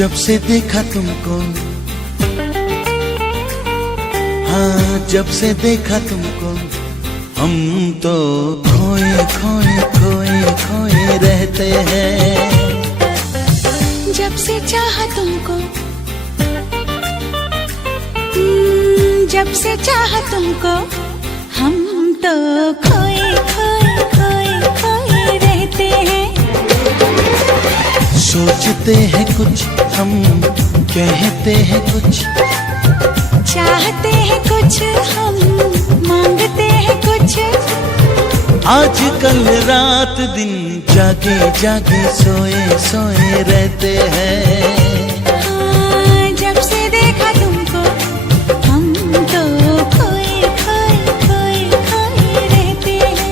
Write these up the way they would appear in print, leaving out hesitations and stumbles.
जब से देखा तुमको, हाँ जब से देखा तुमको, हम तो खोए खोए खोए खोए रहते हैं। जब से चाहा तुमको, जब से चाहा तुमको, हम तो खोए खोए खोए खोए रहते हैं। सोचते हैं कुछ हम, कहते हैं कुछ, चाहते हैं कुछ हम, मांगते हैं कुछ। आजकल रात दिन जागे जागे सोए सोए रहते हैं। हाँ, जब से देखा तुमको, हम तो खोए खोए खोए खोए रहते हैं।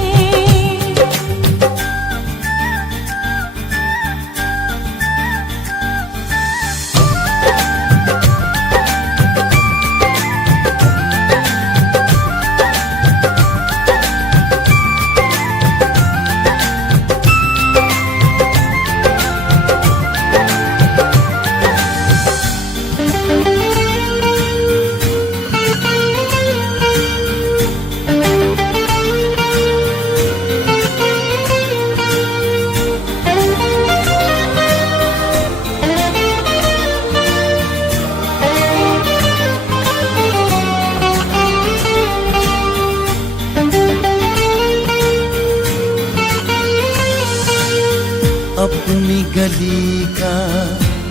अपनी गली का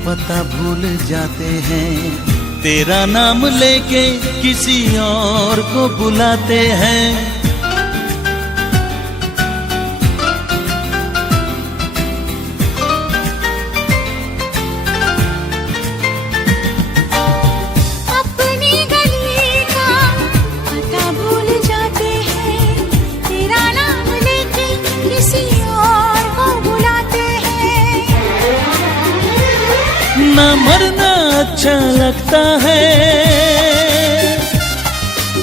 पता भूल जाते हैं, तेरा नाम लेके किसी और को बुलाते हैं। अपनी गली का पता भूल जाते हैं, तेरा नाम लेके किसी और को बुलाते हैं। ना मरना अच्छा लगता है,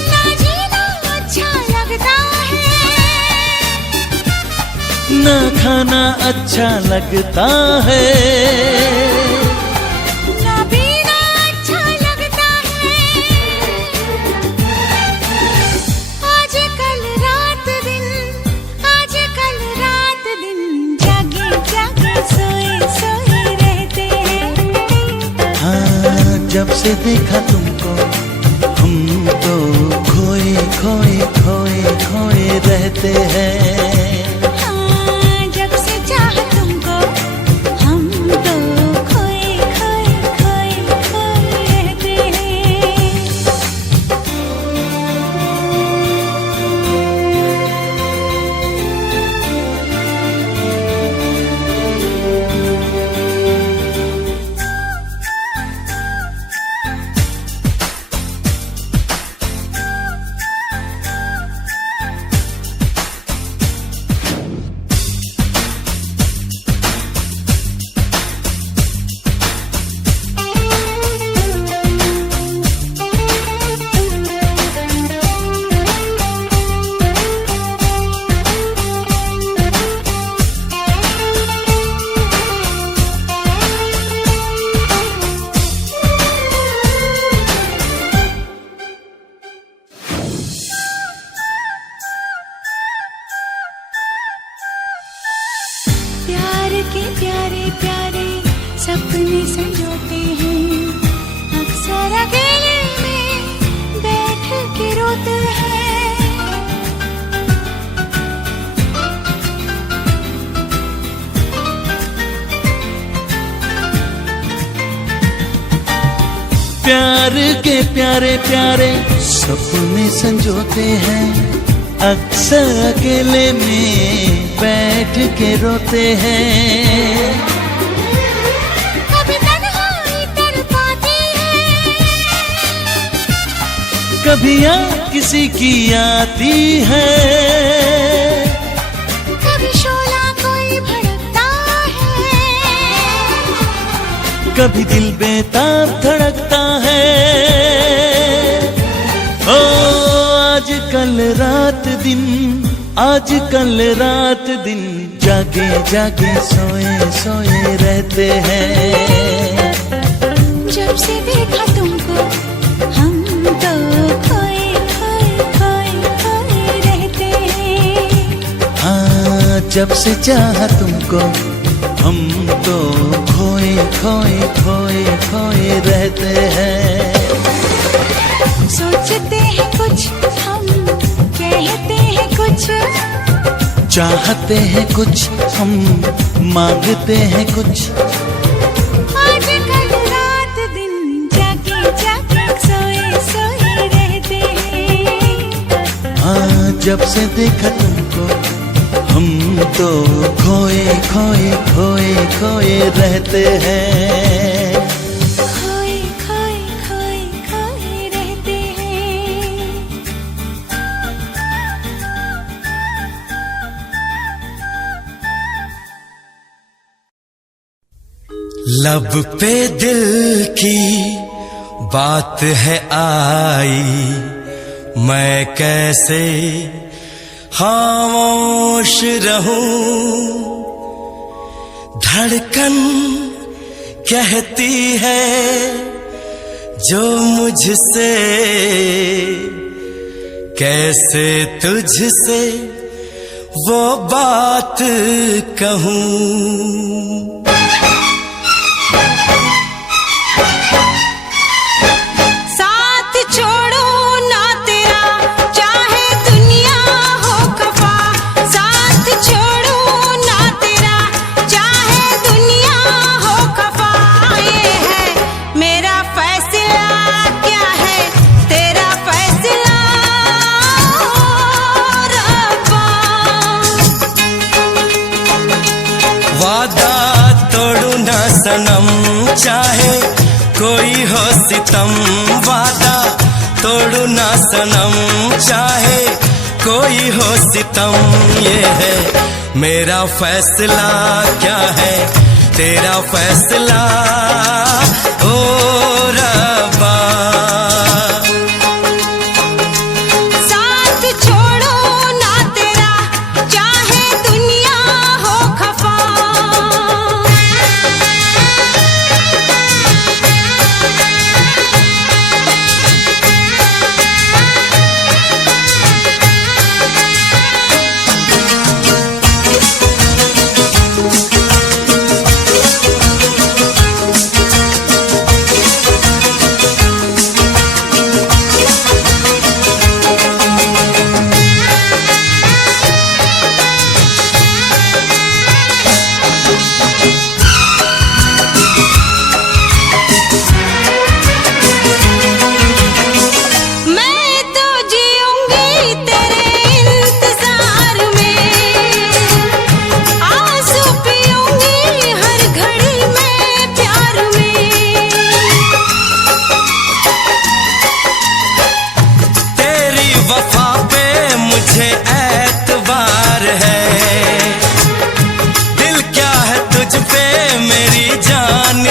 ना जीना अच्छा लगता है, ना खाना अच्छा लगता है, ना पीना अच्छा लगता है। आजकल रात दिन, आजकल रात दिन जागे जागे सोए सोए रहते हैं। हाँ जब से देखा तुमको, हम तो खोए खोए खोए खोए रहते हैं। हाँ, जब से चाहा तुमको, हम तो खोए खोए खोए खोए रहते हैं। प्यार के प्यारे प्यारे सपने संजोते हैं, अक्सर अकेले में बैठ के रोते हैं। प्यार के प्यारे प्यारे सपने संजोते हैं, अक्सर अकेले में बैठ के रोते हैं। कभी तन्हाई तड़पाती है, कभी याद किसी की आती है, कभी शोला कोई भड़कता है, कभी दिल बेताब धड़कता है। ओ आजकल रात दिन, आजकल रात दिन जागे जागे सोए सोए रहते हैं। जब से चाहा तुमको हम तो खोए खोए खोए खोए रहते हैं। सोचते हैं कुछ हम, कहते हैं कुछ, चाहते हैं कुछ हम, मांगते हैं कुछ। आज कल रात दिन जागे जागे सोए सोए रहते हैं। हाँ, जब से देखा तुमको हम तो खोए खोए खोए खोए रहते हैं। खोए खोए खोए खोए रहते हैं। लब पे दिल की बात है आई, मैं कैसे खामोश रहूं। धड़कन कहती है जो मुझसे, कैसे तुझसे वो बात कहूं। सनम चाहे कोई हो सितम, वादा तोड़ू ना सनम चाहे कोई हो सितम। ये है मेरा फैसला, क्या है तेरा फैसला ओ रब्बा।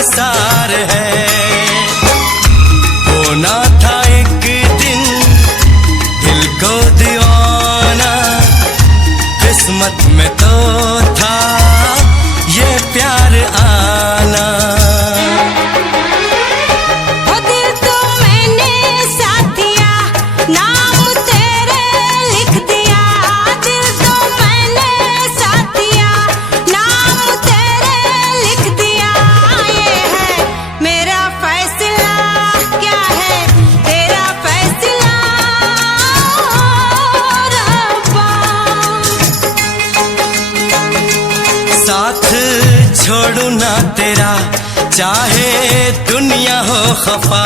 सार है होना था एक दिन दिल को दीवाना, किस्मत में तो था ये प्यार आना। वो दिल तो मैंने साथ दिया, नाम तेरे लिख दिया। दिल तो मैंने साथ दिया, नाम तेरे लिख दिया। ये है मेरा फैसला, क्या है तेरा फैसला रब्बा। साथ छोड़ू ना तेरा चाहे दुनिया हो खफा।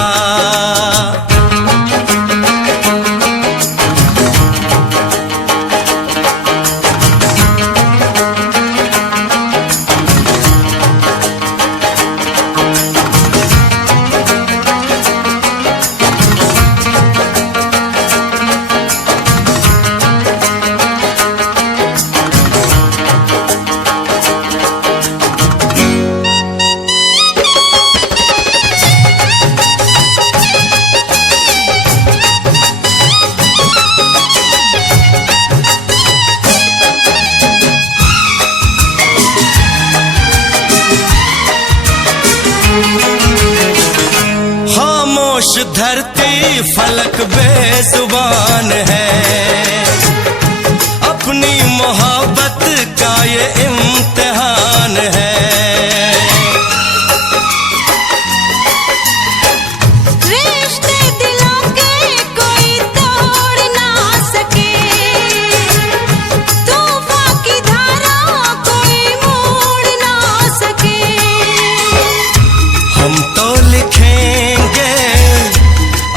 खामोश धरती फलक बेजुबान है, अपनी मोहब्बत का ये इम्तिहान है। रिश्ते दिलों के कोई तोड़ ना सके, तूफान की धारा कोई मोड़ ना सके। हम तो लिखेंगे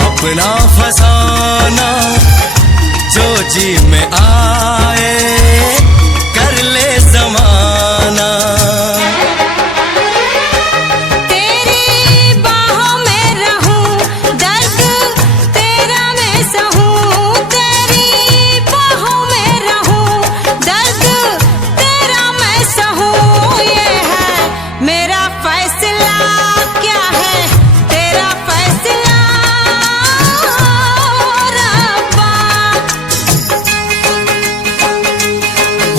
अपना फसाना, जो जी में आए कर ले जमाना। तेरी बाहों में रहूं, दर्द तेरा मैं सहूं। तेरी बाहों में रहूं, दर्द तेरा मैं सहूं। ये है मेरा फैसला, क्या है तेरा फैसला रब्बा।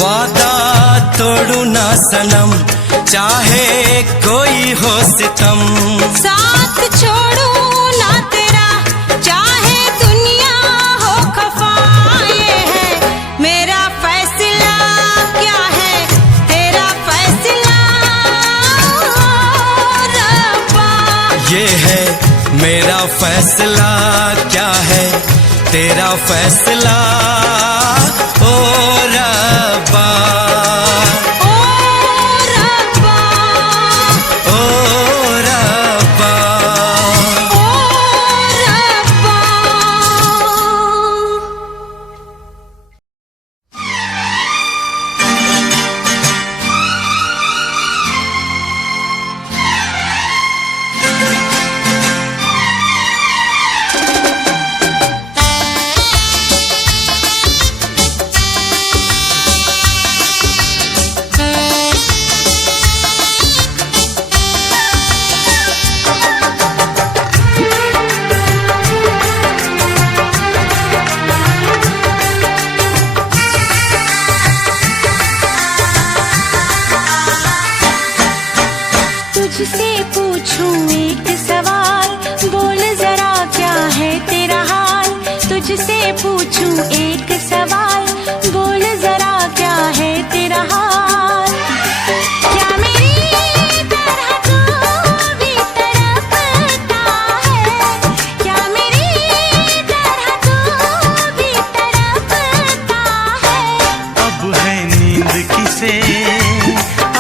वादा तोड़ू ना सनम, चाहे कोई हो सितम। साथ छोड़ू ना तेरा, चाहे दुनिया हो खफा। ये है मेरा फैसला, क्या है तेरा फैसला रब्बा। ये है मेरा फैसला, क्या है तेरा फैसला ओ रब्बा। ओ रब्बा, ओ रब्बा। ओ रब्बा। तुझसे पूछूं एक सवाल, बोल जरा क्या है तेरा हाल। तुझसे पूछूं एक सवाल, बोल जरा क्या है तेरा हाल। क्या मेरी तरह तू भी तड़पता है, क्या मेरी तरह तू भी तड़पता है। अब है नींद किसे,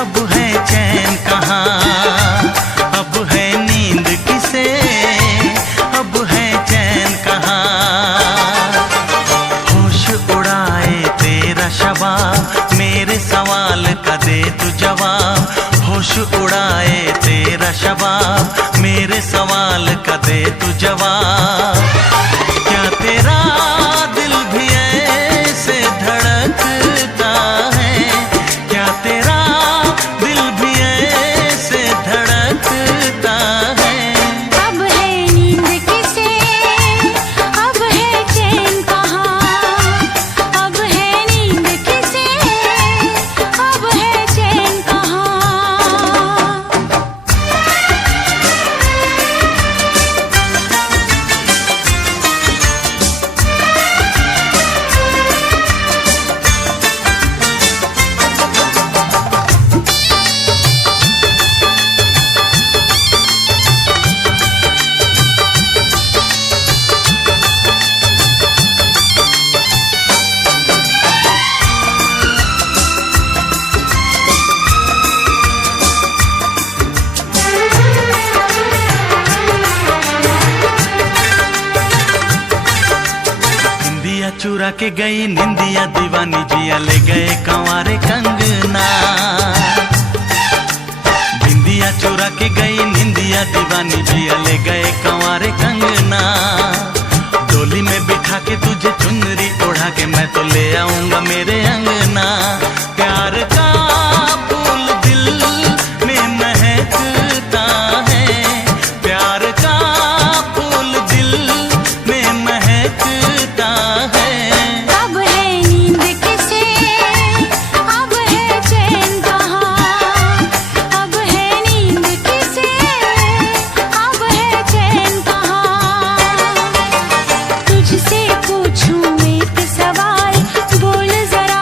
अब है चैन कहाँ। अब है नींद किसे, अब है चैन कहाँ। होश उड़ाए तेरा शबाब, मेरे सवाल का दे तू जवाब। होश उड़ाए तेरा शबाब, मेरे सवाल का दे तू जवाब। क्या तेरा दिल भी ऐसे धड़कता है, क्या तेरा दिल भी ऐसे धड़कता है। अब है नींद किसे, अब है चैन कहाँ। अब है नींद किसे, अब है चैन कहाँ। चुरा के गई निंदिया दीवानी, जिया ले गए कंवारे कंगना। बिंदिया चुरा के गई निंदिया दीवानी, जिया ले गए कंवारे कंगना। डोली में बिठा के तुझे चुनरी ओढ़ा के मैं तो ले आऊंगा मेरे अंगना। प्यार का फूल दिल में महकता है, प्यार का फूल दिल में महकता है। अब है नींद किसे, अब है चैन कहाँ। अब है नींद किसे, अब है चैन कहाँ। तुझसे पूछूं एक सवाल, बोल जरा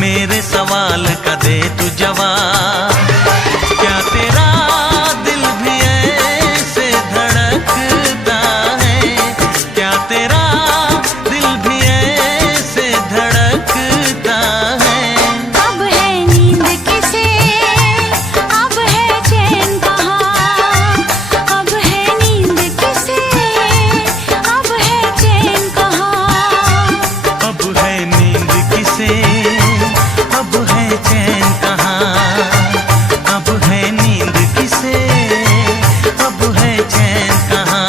मेरे सवाल का दे तू जवाब। क्या तेरा दिल भी ऐसे धड़कता है, क्या तेरा दिल भी ऐसे धड़कता है। अब है नींद किसे, अब है चैन कहाँ, अब है नींद किसे, अब है चैन कहाँ। अब है नींद किसे, अब है चैन कहाँ। अब है नींद किसे, अब है चैन कहाँ।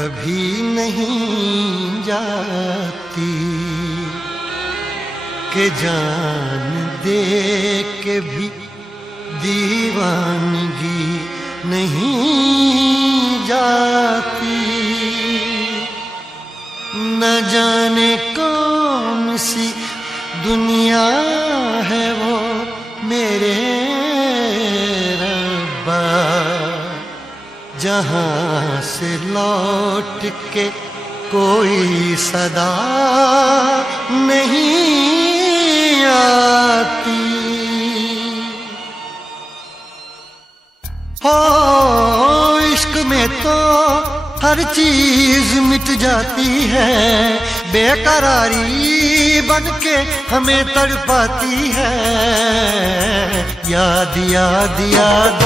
कभी नहीं जाती कि जान दे के भी दीवानगी नहीं जाती। न जाने कौन सी दुनिया है वो मेरे रब्बा, जहाँ से लौट के कोई सदा नहीं आती। हो इश्क में तो हर चीज मिट जाती है, बेकरारी बनके हमें तड़पाती है। याद याद याद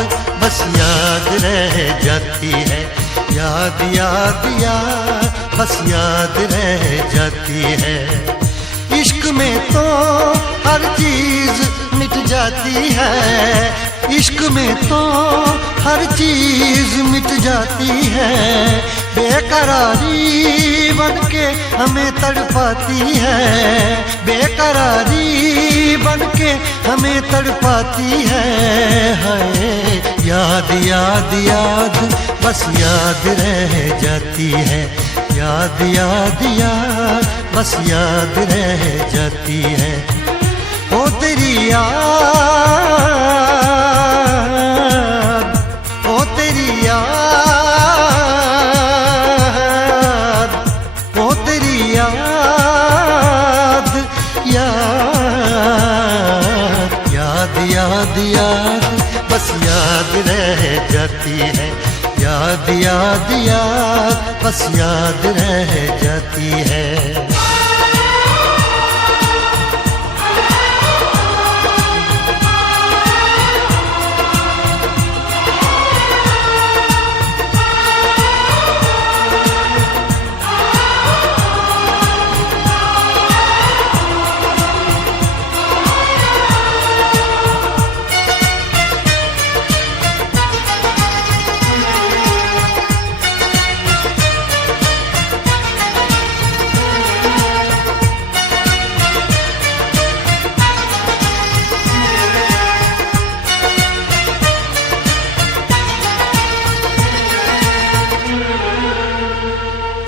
बस याद रह जाती है, याद याद याद बस याद रह जाती है। इश्क में तो हर चीज मिट जाती है, इश्क में तो हर चीज मिट जाती है, बेकरारी बनके हमें तड़पाती है, बेकरारी बनके हमें तड़पाती है। हाय याद याद याद बस याद रह जाती है, याद याद याद बस याद रह जाती है। ओ तेरी याद, ओ तेरी याद, ओ तेरी याद, याद याद याद याद बस याद रह जाती है, याद याद याद बस याद रह जाती है।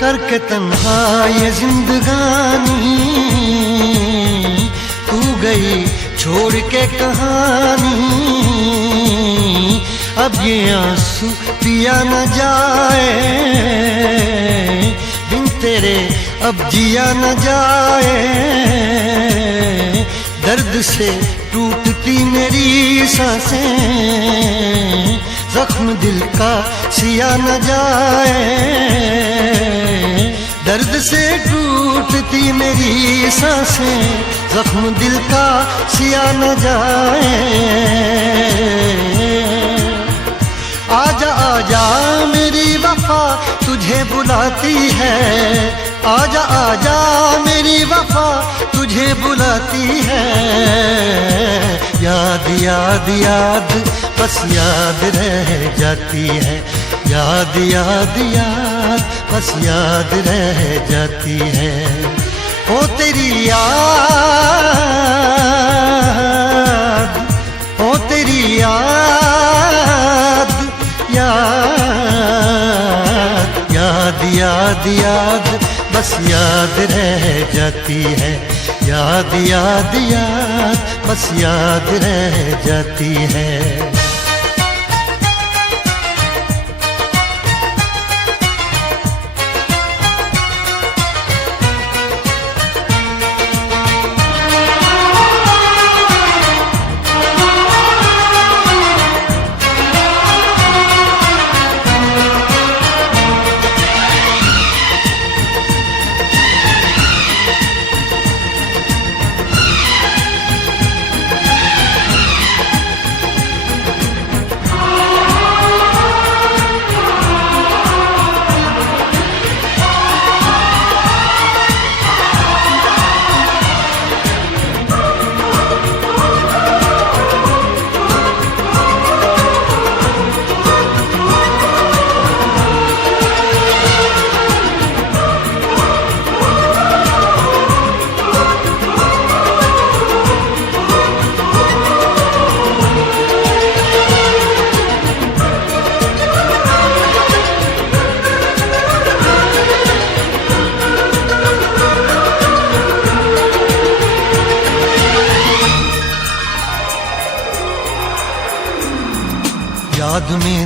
करके तन्हा ये जिंदगानी तू गई छोड़ के कहानी, अब ये आंसू पिया न जाए बिन तेरे, अब जिया न जाए। दर्द से टूटती मेरी सांसें, जख्म दिल का सिया न जाए। दर्द से टूटती मेरी सांसें, जख्म दिल का सिया न जाए। आजा आजा मेरी वफा तुझे बुलाती है, आजा आजा मेरी वफा तुझे बुलाती है। याद याद याद बस याद रह जाती है, याद याद याद बस याद रह जाती है। ओ तेरी याद, ओ तेरी याद, याद याद याद याद बस याद रह जाती है, याद याद याद बस याद रह जाती है।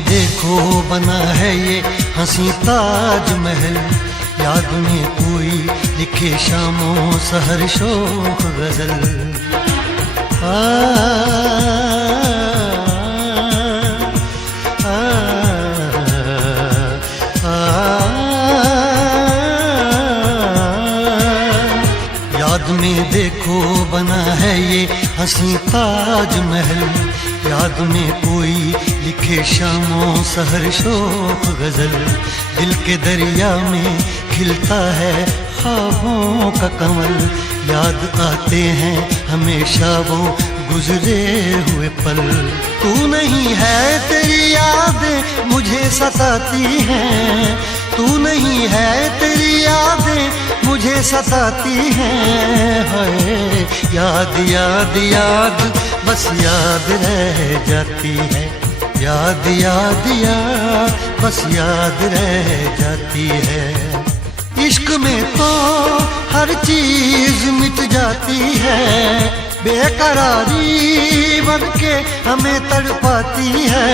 देखो बना है ये हंसी ताज महल, याद में कोई लिखे शामों सहर शोख गजल। याद में देखो बना है ये हंसी ताज महल, याद में कोई लिखे शामों सहर शोख गजल। दिल के दरिया में खिलता है ख्वाबों का कमल, याद आते हैं हमेशा वो गुजरे हुए पल। तू नहीं है तेरी यादें मुझे सताती हैं, तू नहीं है तेरी यादें मुझे सताती हैं। हाय याद याद याद बस याद रह जाती है, याद याद याद बस याद रह जाती है। इश्क में तो हर चीज मिट जाती है, बेकरारी बनके हमें तड़पाती है।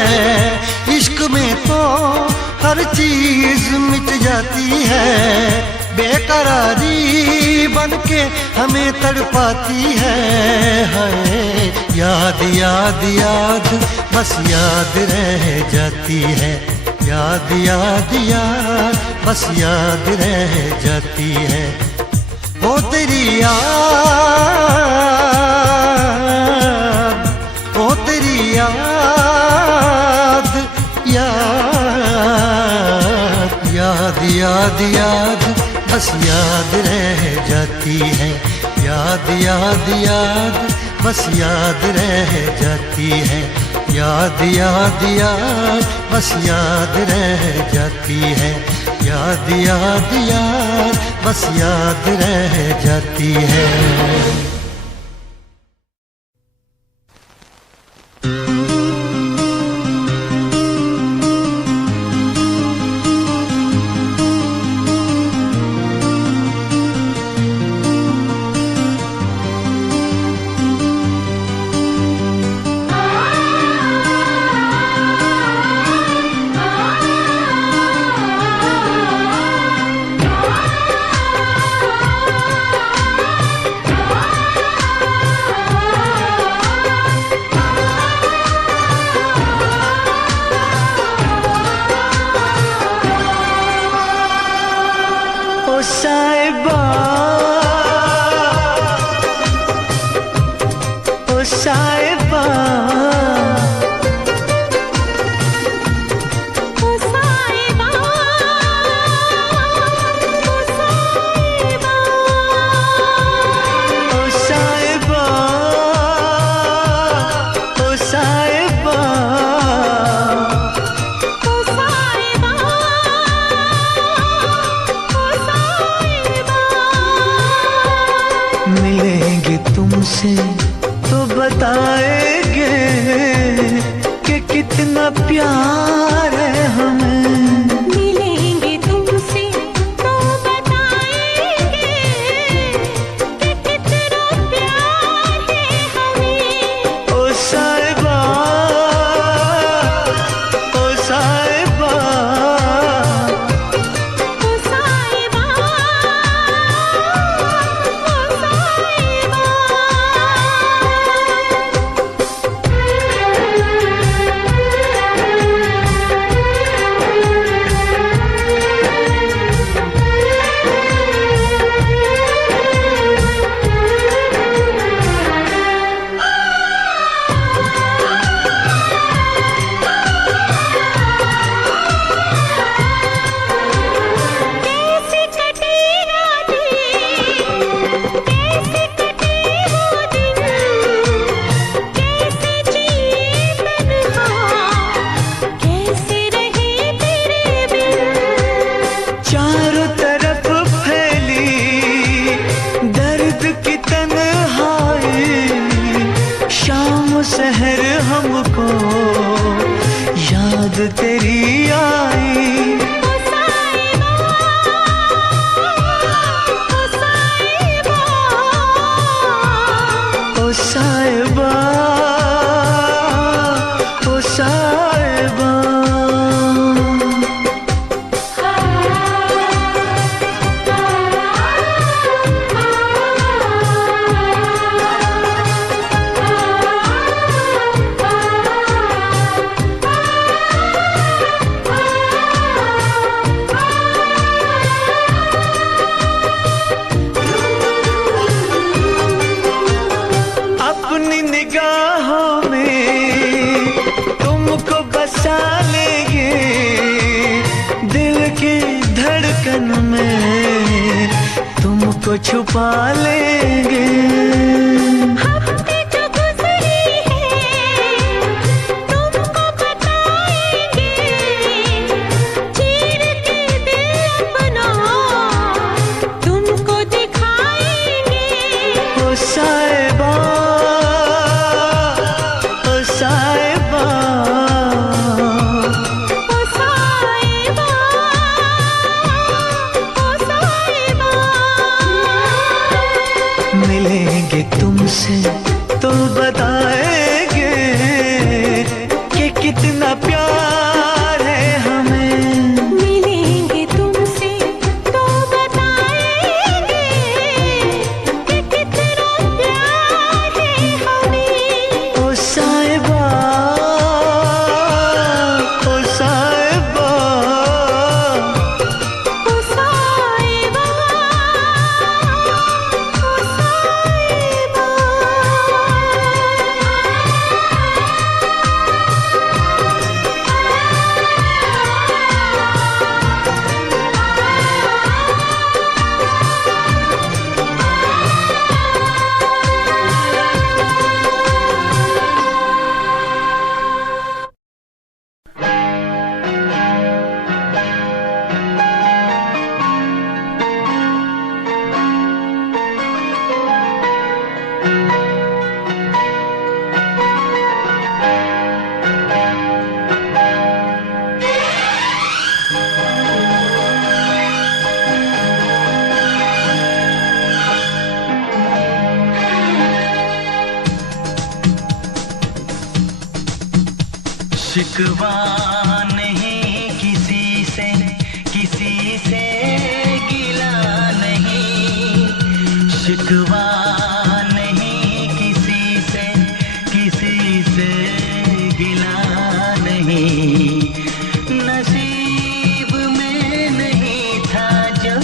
इश्क में तो हर चीज मिट जाती है, बेकरारी बनके हमें तड़पाती है। हाय याद याद याद बस याद रह जाती है, याद याद याद बस याद रह जाती है। ओ तेरी याद, ओ तेरी याद, याद याद याद याद बस याद रह जाती है, याद याद याद बस याद रह जाती है। याद याद याद बस याद रह जाती है, याद याद याद बस याद रह जाती है। मिलेंगे तुमसे तो बताएंगे कि कितना प्यार है हमें। मिलेंगे तुमसे तो बताएंगे कि कितना प्यार है हमें। ओ साहिबा, ओ साहिबा, ओ साहिबा, ओ साहिबा। कैसे कटे रातें, कैसे कटे वो दिन, कैसे जिए तन्हा, कैसे रहे तेरे बिन। चारों तरफ फैली दर्द की तन्हाई, शाम सहर हमको याद तेरी आई। ओ साहिबा, ओ साहिबा, ओ साहिबा, ओ साहिबा। तुमको छुपा लेंगे। हफ्ते जो गुजरे हैं तुमको बताएंगे, चीर के दिल अपना तुमको दिखाएंगे। ओ साहिबा, ओ साहिबा, ओ साहिबा, ओ साहिबा। मिलेंगे तुमसे तो बताएंगे कि कितना प्यार है हमें। मिलेंगे तुमसे तो बताएंगे कि कितना प्यार है हमें। ओ साहिबा, ओ साहिबा, ओ साहिबा, ओ साहिबा। शिकवा नहीं किसी से, किसी से गिला नहीं। शिकवा नहीं किसी से, किसी से गिला नहीं। नसीब में नहीं था जो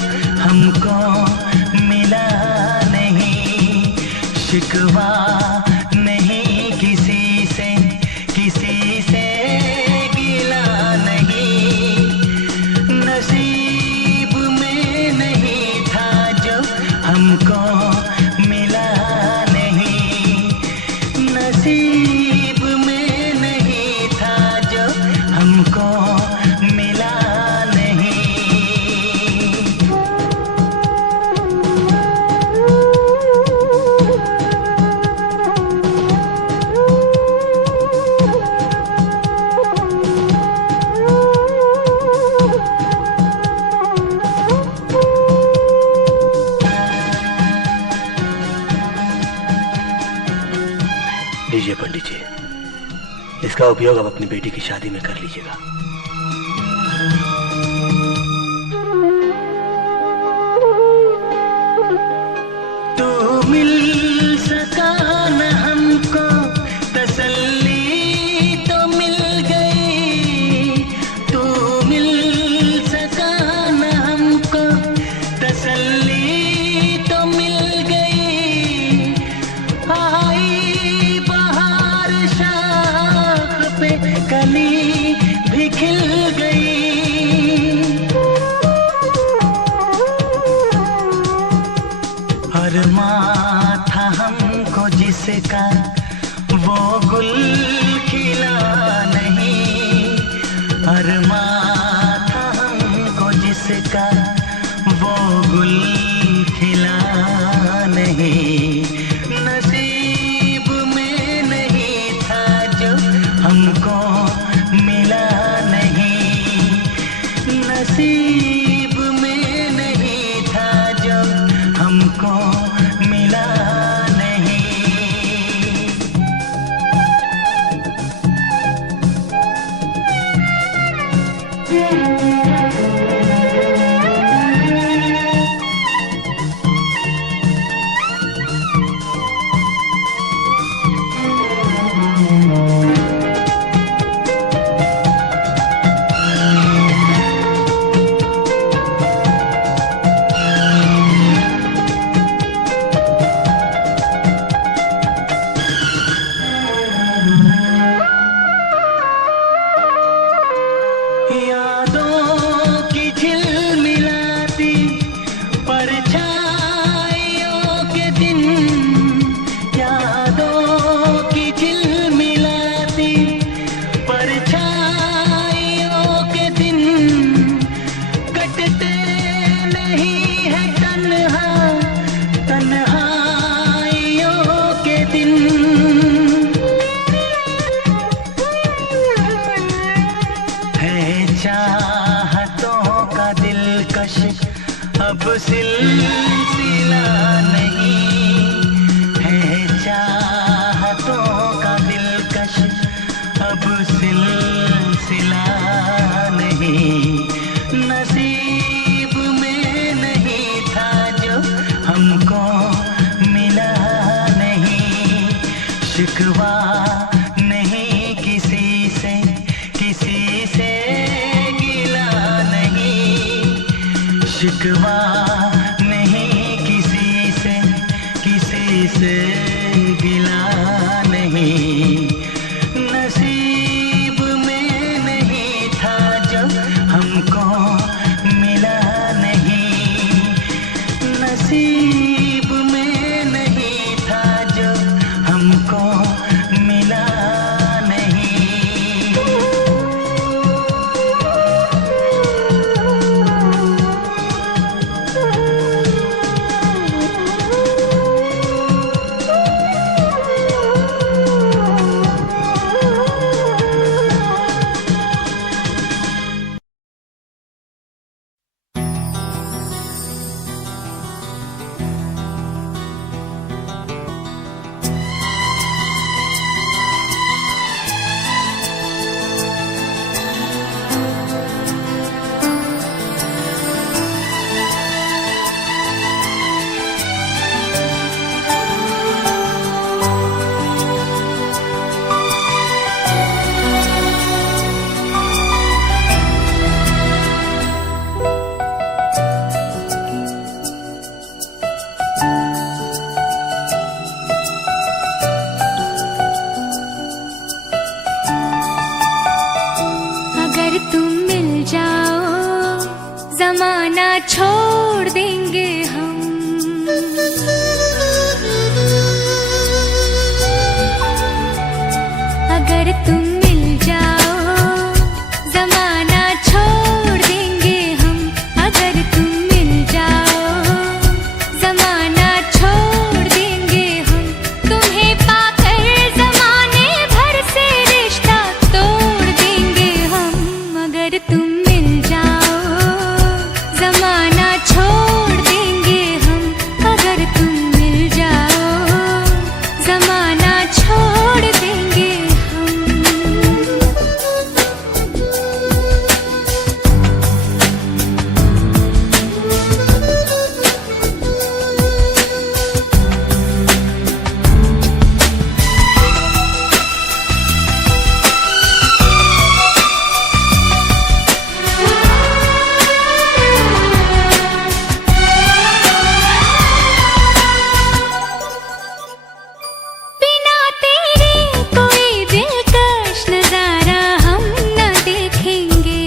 हमको मिला नहीं। शिकवा नहीं किसी से, किसी से गिला नहीं। नसीब में नहीं था जो हमको मिला नहीं। नसीब में नहीं था जो हमको मिला नहीं। लीजिए पंडित जी, इसका उपयोग आप अपनी बेटी की शादी में कर लीजिएगा। तू मिल सका न हमको तसल्ली तो मिल गई। तू मिल सका न हमको तसल्ली तो मिल गई। आई बहार शाख पे कली भी खिल गई। अरमां था हमको जिसका वो गुल खिला नहीं। अरमां था हमको जिसका वो गुल खिला नहीं। नसीब में नहीं था जो हमको मिला नहीं। नसीब में नहीं था जो हमको मिला नहीं। यादों की झिलमिलाती परछाई चाहतों का दिलकश अब सिलसिला नहीं है, चाहतों का दिलकश अब सिलसिला नहीं। नसीब में नहीं था जो हमको मिला नहीं, शिकवा नहीं किसी से, किसी से गिला नहीं, शिकवा नहीं किसी से, किसी से गिला नहीं। नसीब में नहीं था जो हमको मिला नहीं, नसीब में नहीं था जो हमको मिला नहीं। अगर तुम मिल जाओ जमाना छोड़ देंगे हम, अगर तुम मिल जाओ जमाना छोड़ देंगे हम, अगर तुम मिल जाओ जमाना छोड़ देंगे हम। तुम्हें पाकर जमाने भर से रिश्ता तोड़ देंगे हम, अगर तुम मिल जाओ जमाना छोड़ देंगे हम, अगर तुम मिल जाओ जमाना छोड़ देंगे हम। बिना तेरे कोई दिलकश नजारा हम न देखेंगे,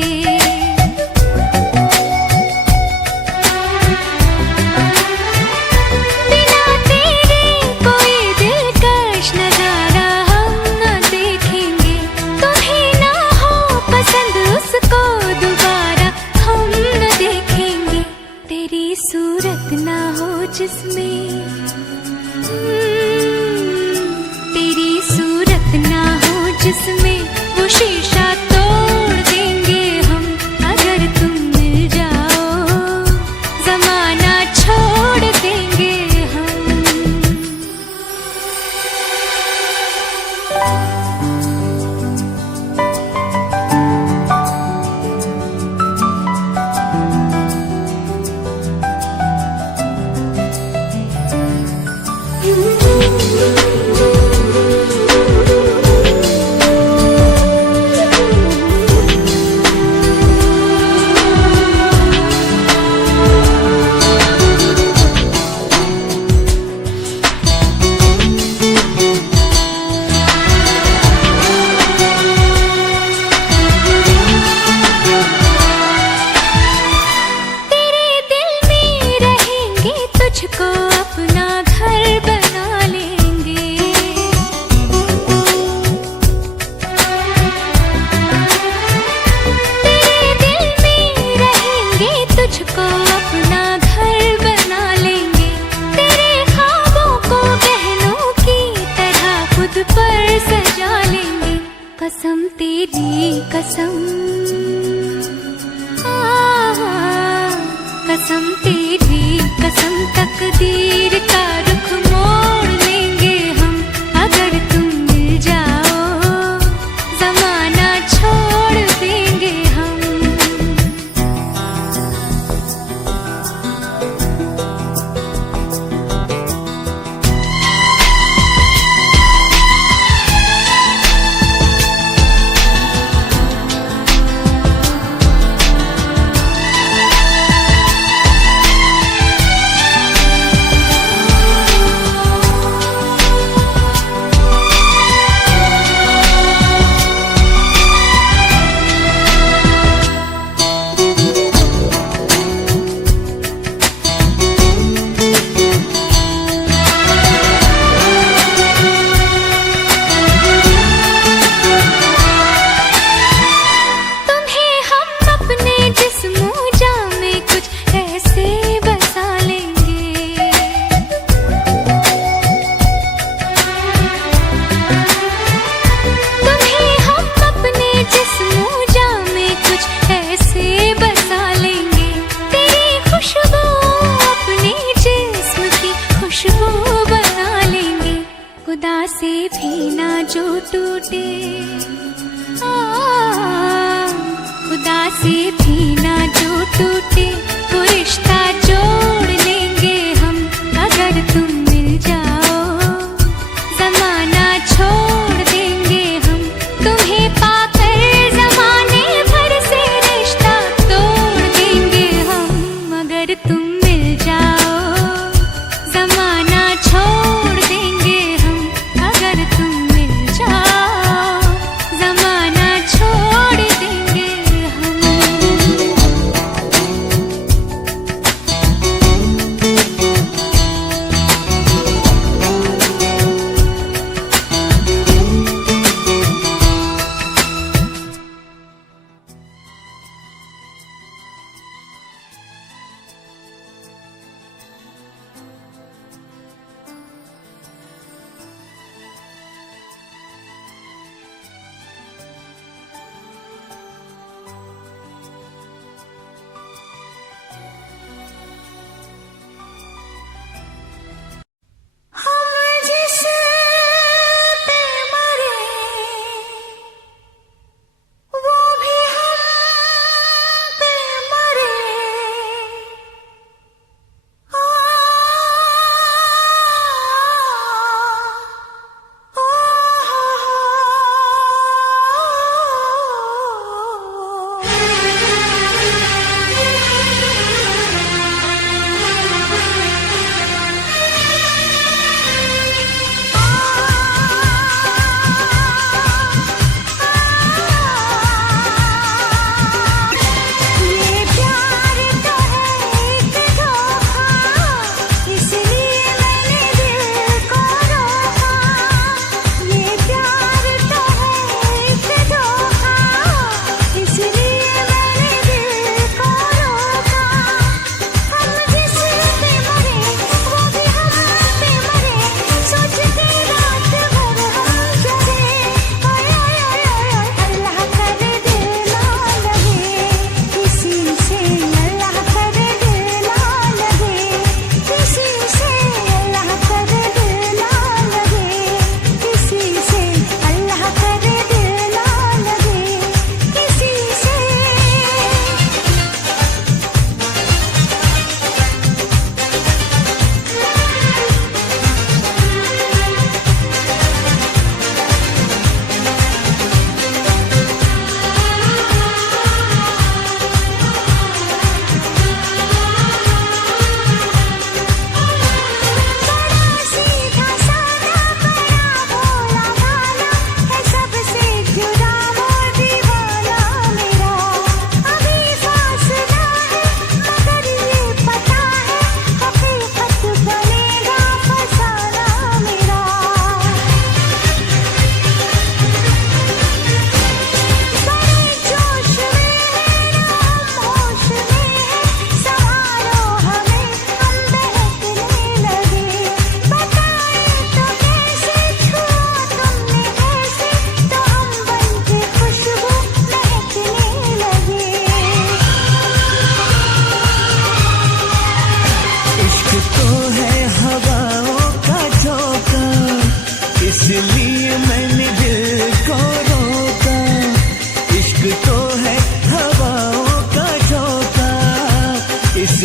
बिना तेरे कोई दिलकश नजारा हम न देखेंगे। तुम्हें ना हो पसंद उसको दोबारा हम न देखेंगे, तेरी सूरत ना हो जिसमें, तेरी सूरत ना हो जिसमें वो शीशा तोड़ देंगे हम, अगर तुम मिल जाओ जमाना छोड़ देंगे हम। तेरे दिल में रहेंगे, तुझको अपना घर बना लेंगे, तेरे दिल में रहेंगे, तुझको अपना घर बना लेंगे। तेरे ख्वाबों को बहनों की तरह खुद पर सजा लेंगे, कसम तेरी कसम, कसम तेरी कसम तकदीर का रुख मोड़ लेंगे हम अगर तुम मिल जाओ जमाना छोड़ देंगे हम। खुदा से भी ना जो टूटे, खुदा से भी ना जो टूटे, वो रिश्ता जोड़ लेंगे हम अगर तुम मिल जाओ जमाना छोड़ देंगे हम। तुम्हें पाकर जमाने भर से रिश्ता तोड़ देंगे हम अगर तुम मिल जाओ जमाना छोड़ देंगे हम अगर तुम मिल जाओ जमाना छोड़ देंगे हम।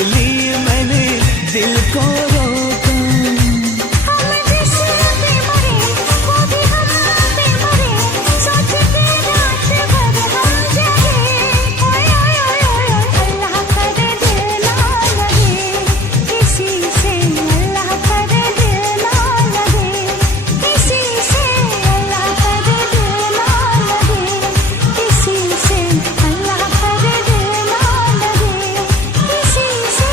इसलिए मैंने दिल को रोका। हम जिस पे मरे वो भी हम पे मरे, सोच के रात भर हम जगे। ओए ओए ओए ओए, अल्लाह करे दिल ना लगे किसी से, अल्लाह करे दिल ना लगे किसी से, अल्लाह करे दिल ना लगे किसी से, अल्लाह करे दिल ना लगे किसी से।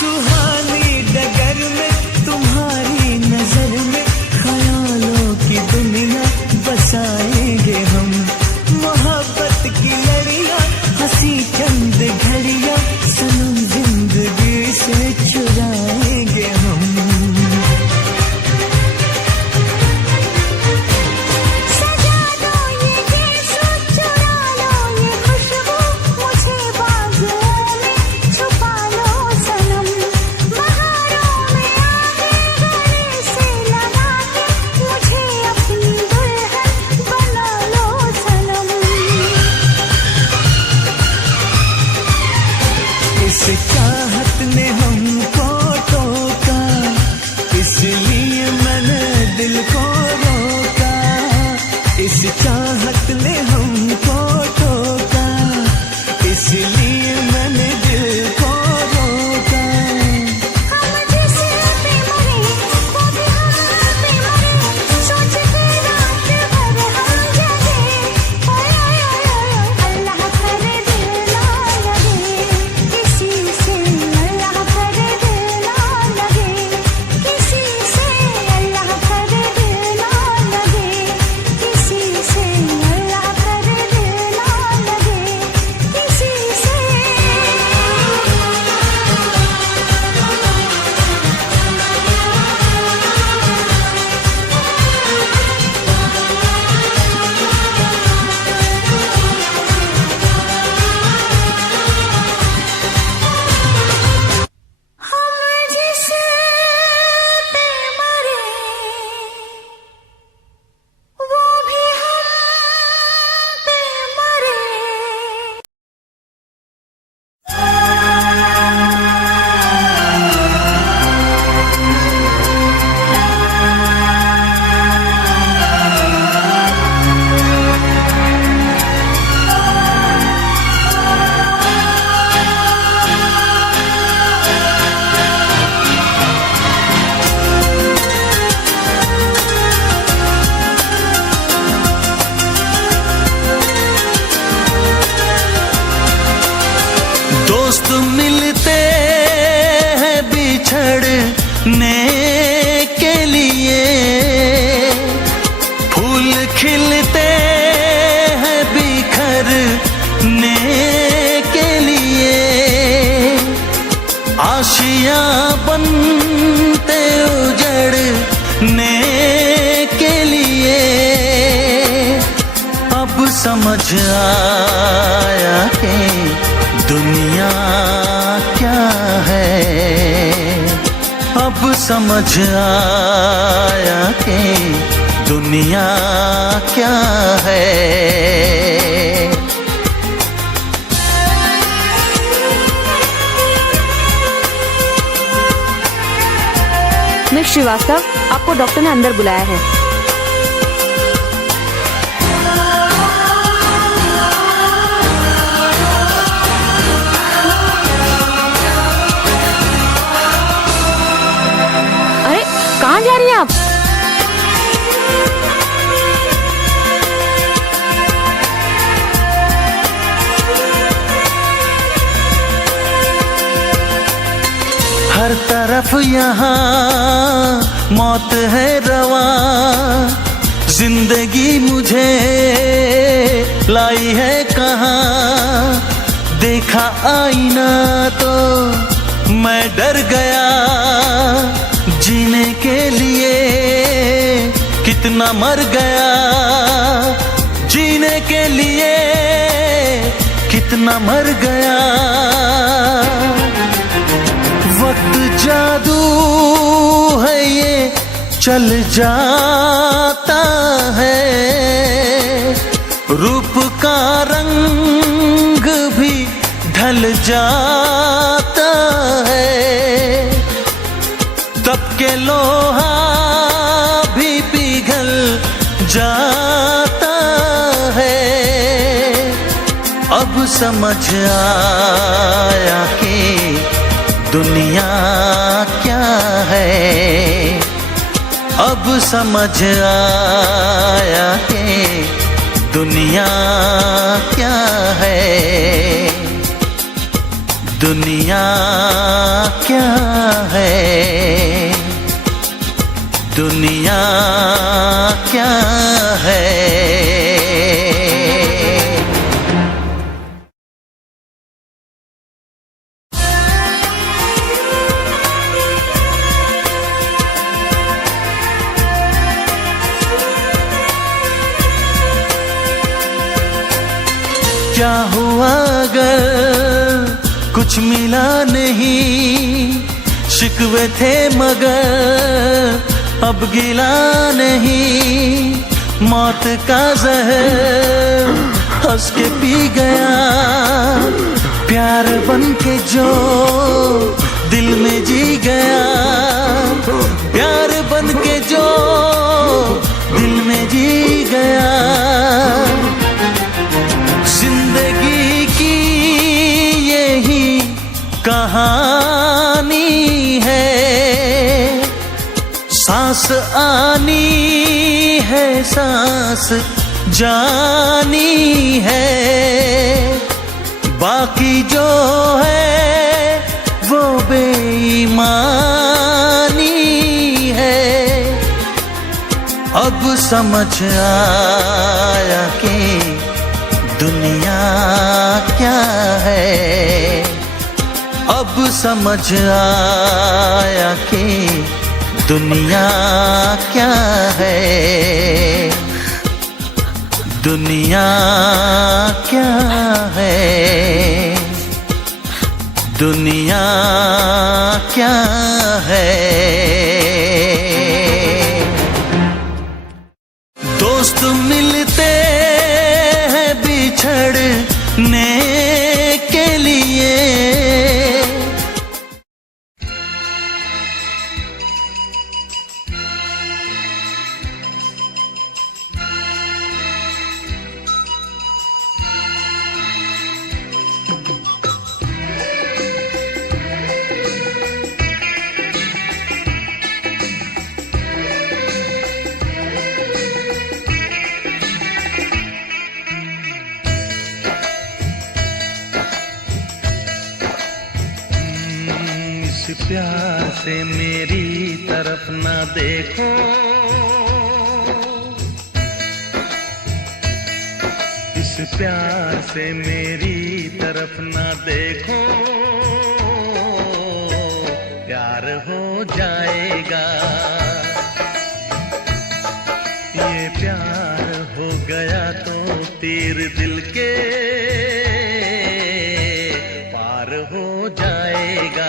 सुहानी डगर में तुम्हारी नजर में ख्यालों की दुनिया बसाएंगे हम। मोहब्बत की लड़ियां हंसी चंद घड़ियां सनम जिंदगी से चुराएंगे हम। सजा दो ये गीत, चुरा लो ये खुशबू, मुझे बाजुओं में छुपा लो सनम। बहारों में आके गले से लगा के मुझे अपनी दुल्हन बना लो सनम। इस चाहत ने हमको टोका, इसलिए मैंने दिल को रोका। इस चाहत ने हमको टोका, इसलिए मैंने दिल को रोका। हम जिस पे मरे वो भी हम पे मरे, सोच के रात भर हम जगे। ओए ओए ओए ओए, अल्लाह करे दिल ना लगे किसी से, अल्लाह करे दिल ना लगे किसी से, अल्लाह करे दिल ना लगे किसी से, अल्लाह करे दिल ना लगे किसी से। हम जिस पे मरे वो भी हम पे मरे। दोस्त मिलते हैं बिछड़ने के लिए, फूल खिलते हैं बिखरने के लिए, आशियां बनते उजड़ने के लिए। अब समझ आया कि दुनिया क्या है, अब समझ आया कि दुनिया क्या है। मिस श्रीवास्तव, आपको डॉक्टर ने अंदर बुलाया है। अरे कहाँ जा रही हैं आप? हर तरफ यहाँ मौत है रवा, जिंदगी मुझे लाई है कहाँ। देखा आईना तो मैं डर गया, जीने के लिए कितना मर गया जीने के लिए, कितना मर गया। वक्त जादू है ये चल जाता है, रूप का रंग भी ढल जाता है। तब के लोहा भी पिघल जाता है। अब समझ आया कि दुनिया क्या है, अब समझ आया कि दुनिया क्या है, दुनिया क्या है, दुनिया क्या है। क्या हुआ अगर कुछ मिला नहीं, शिकवे थे मगर अब गिला नहीं। मौत का जहर हंस के पी गया, प्यार बन के जो दिल में जी गया, प्यार बन के जो दिल में जी गया। जिंदगी की यही कहानी है, सांस आनी है सांस जानी है। बाकी जो है वो बेईमानी है। अब समझ आया कि दुनिया क्या है, अब समझ आया कि दुनिया क्या है, दुनिया क्या है, दुनिया क्या है। दोस्त मिलते हैं बिछड़ने के लिए, प्यार से मेरी तरफ ना देखो, इस प्यार से मेरी तरफ ना देखो। प्यार हो जाएगा, ये प्यार हो गया तो तीर दिल के पार हो जाएगा।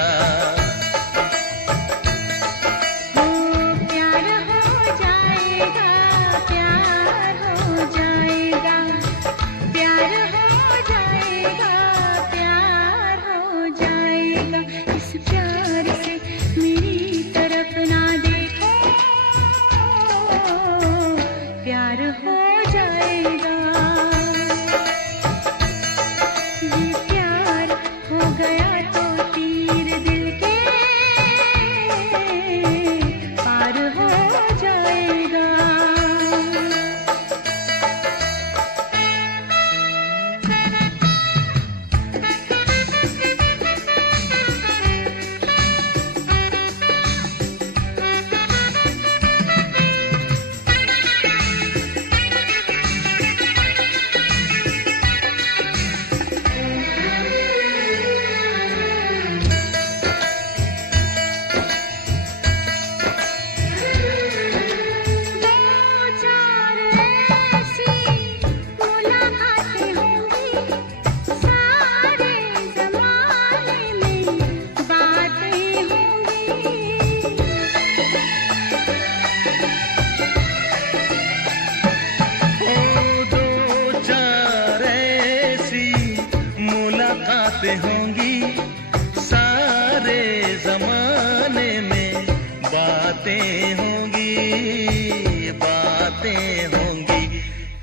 बातें होंगी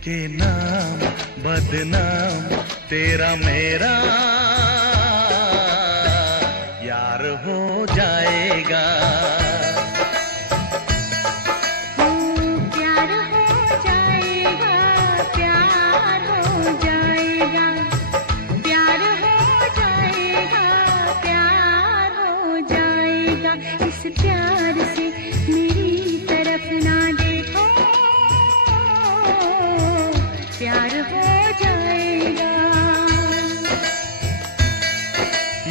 कि नाम बदनाम तेरा मेरा यार हो जाएगा। प्यार हो जाएगा, प्यार हो जाएगा, प्यार हो जाएगा, प्यार हो जाएगा। इस प्यार से मेरी तरफ ना देखो, प्यार हो जाएगा।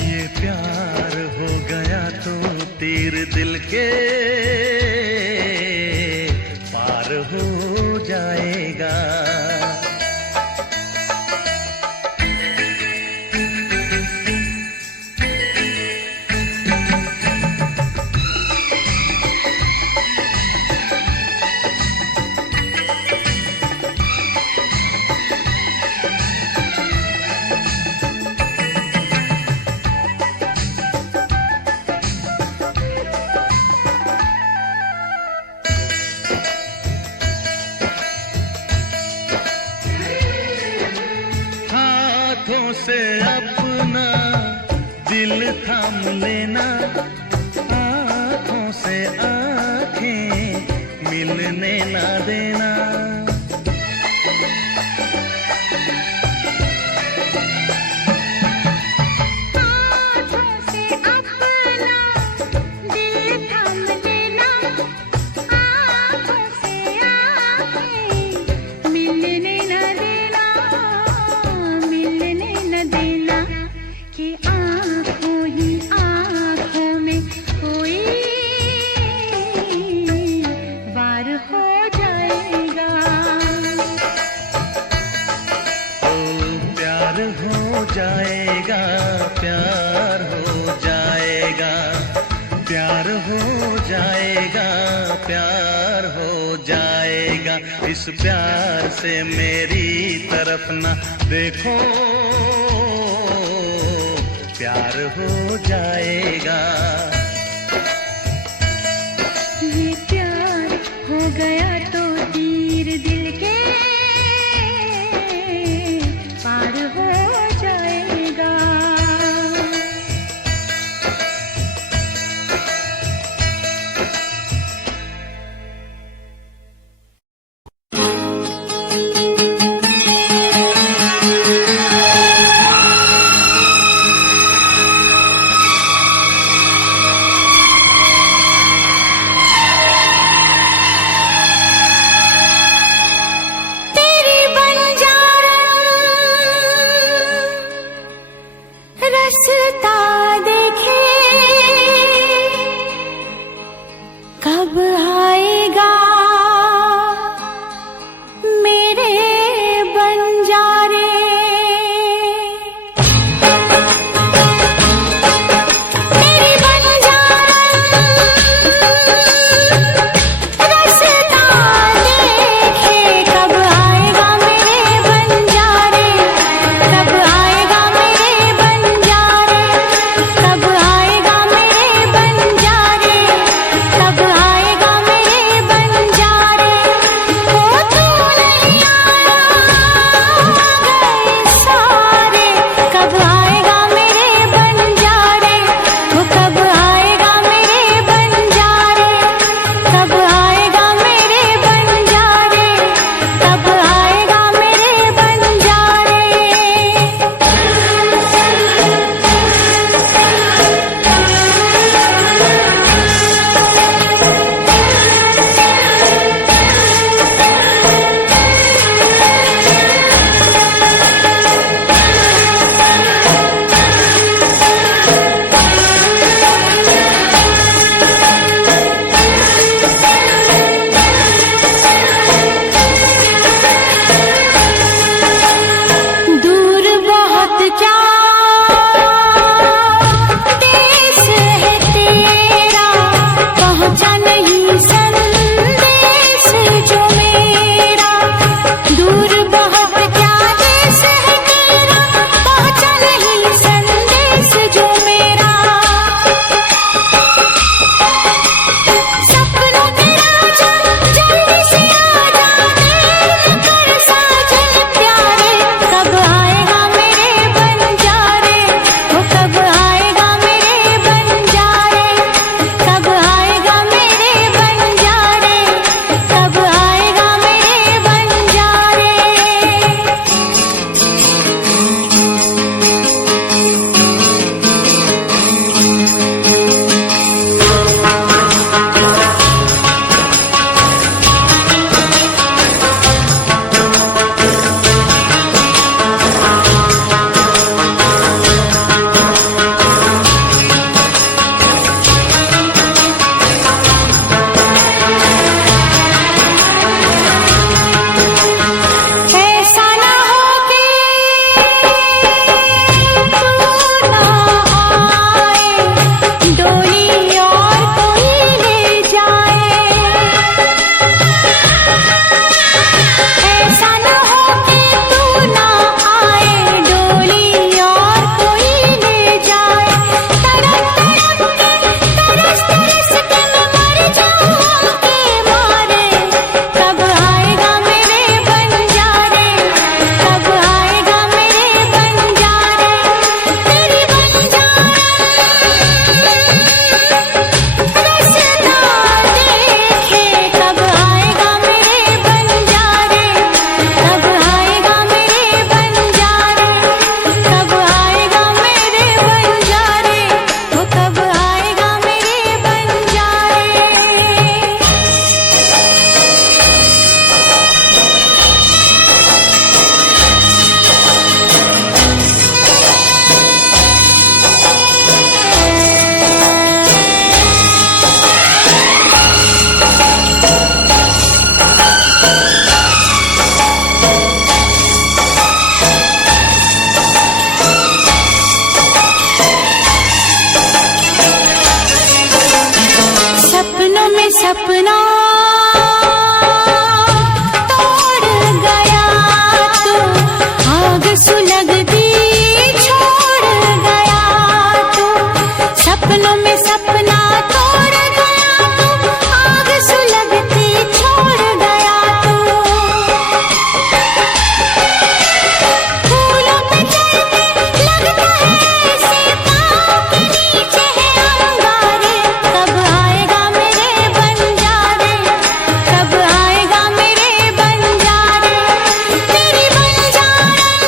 ये प्यार हो गया तो तीर दिल के पार हो जाएगा। हाथों से अपना दिल थाम लेना, आँखों से आँखें मिलने ना देना। हाथों से अपना दिल थाम लेना, आँखों से आँखें मिलने न देना, मिलने न देना। कि आँखों ही आँखों में कोई वार हो जाएगा। ओ प्यार हो जाएगा, प्यार हो जाएगा, प्यार हो जाएगा, प्यार हो जाएगा। इस प्यार से मेरी तरफ ना देखो, प्यार हो जाएगा। ये प्यार हो गया तो तीर दिल के पार हो जाएगा। सपना तोड़ गया तू, आग सुलगती छोड़ गया तू, सपनों में सपना तोड़ गया तू, आग सुलगती छोड़ गया तू। फूलों पे चलते लगता है ऐसे पाँव के नीचे है अंगारे, कब आएगा मेरे बंजारे, कब आएगा मेरे बंजारे, तेरी बंजारन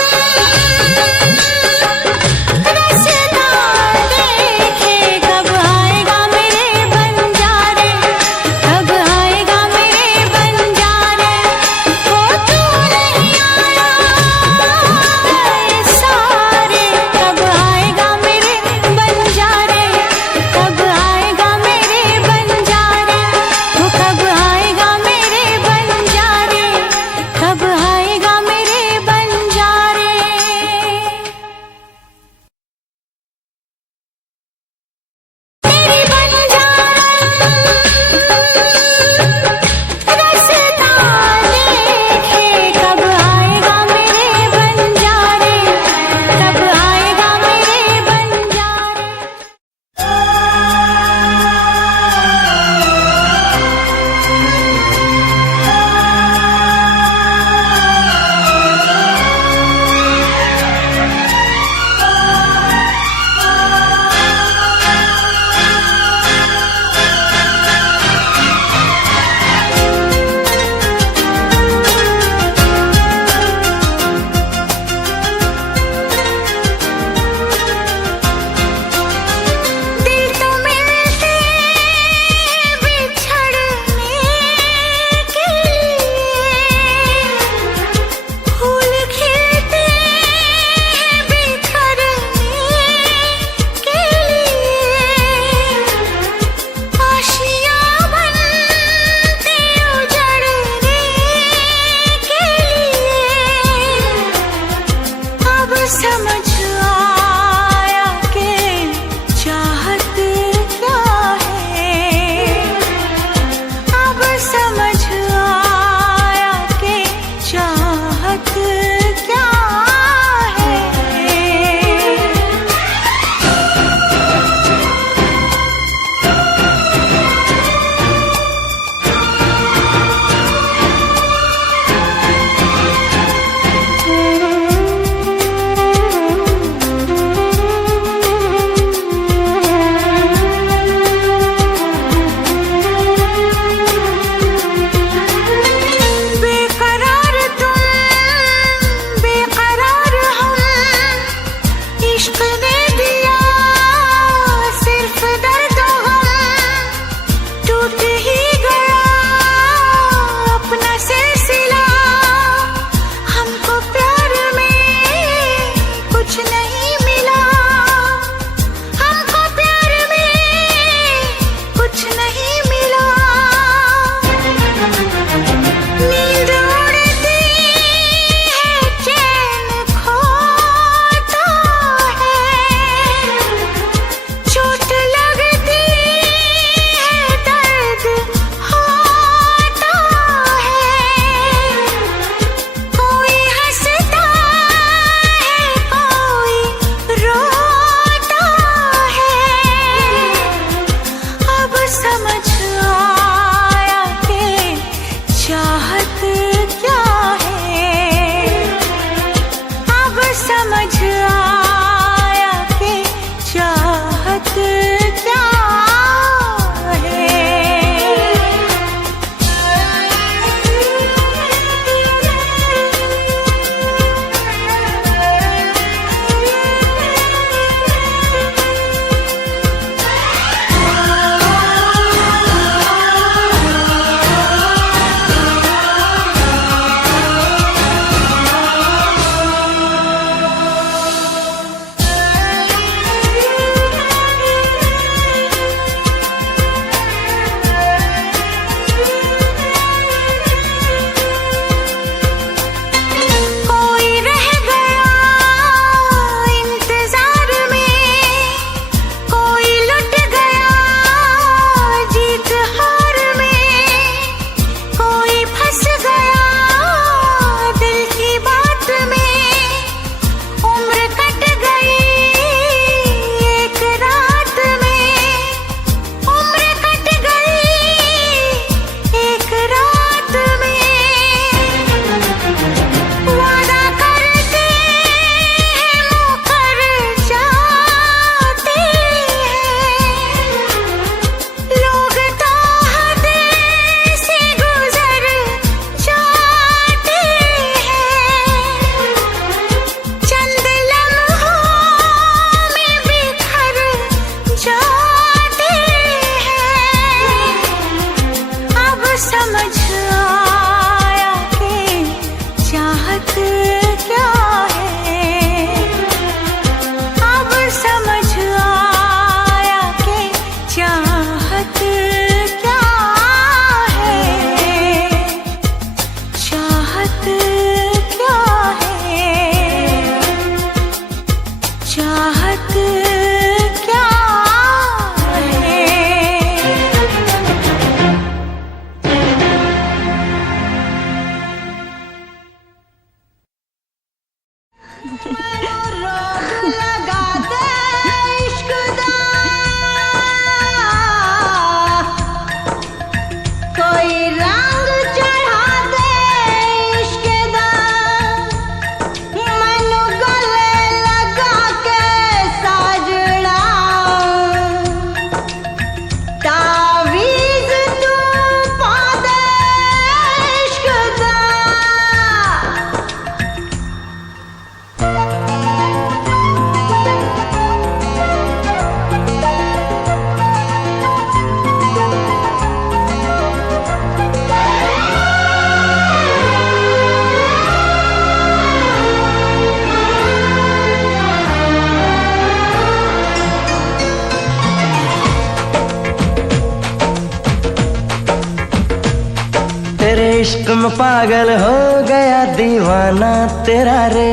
इश्क में पागल हो गया दीवाना तेरा रे।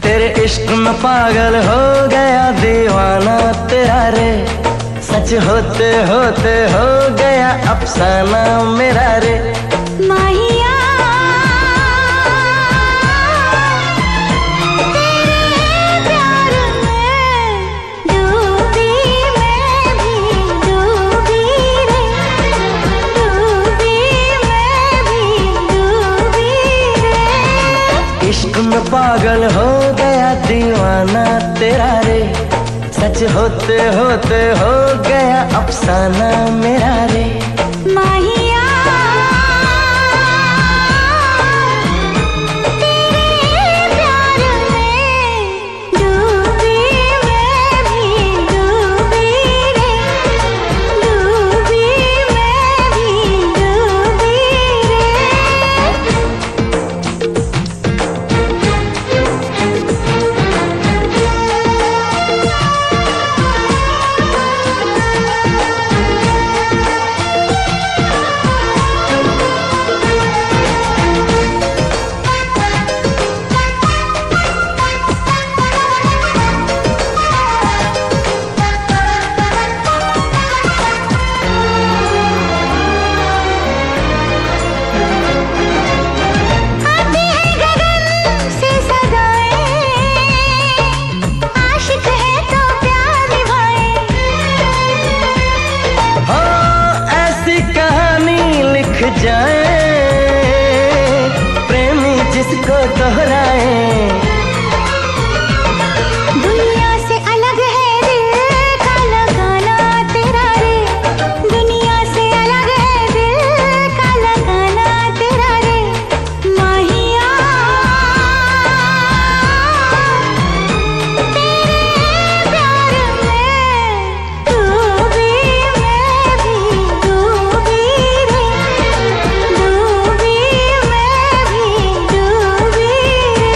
तेरे इश्क में पागल हो गया दीवाना तेरा रे। सच होते होते हो गया अफसाना मेरा रे। माहिया तेरे प्यार में डूबी मैं भी डूबी रे। डूबी मैं भी डूबी रे। इश्क में पागल हो गया दीवाना तेरा रे। सच होते होते हो गया अफसाना मेरा रे। माहिया तेरे प्यार में डूबी मैं भी डूबी रे। डूबी मैं भी डूबी आते हैं गगन से सदाएं। आशिक है तो प्यार निभाए। हो ऐसी कहानी लिख जाए प्रेमी जिसको दोहराए। दुनिया से अलग है दिल का लगाना तेरा रे। दुनिया से अलग है दिल का लगाना तेरा रे। माहिया तेरे प्यार में डूबी मैं भी डूबी रे। डूबी मैं भी डूबी रे।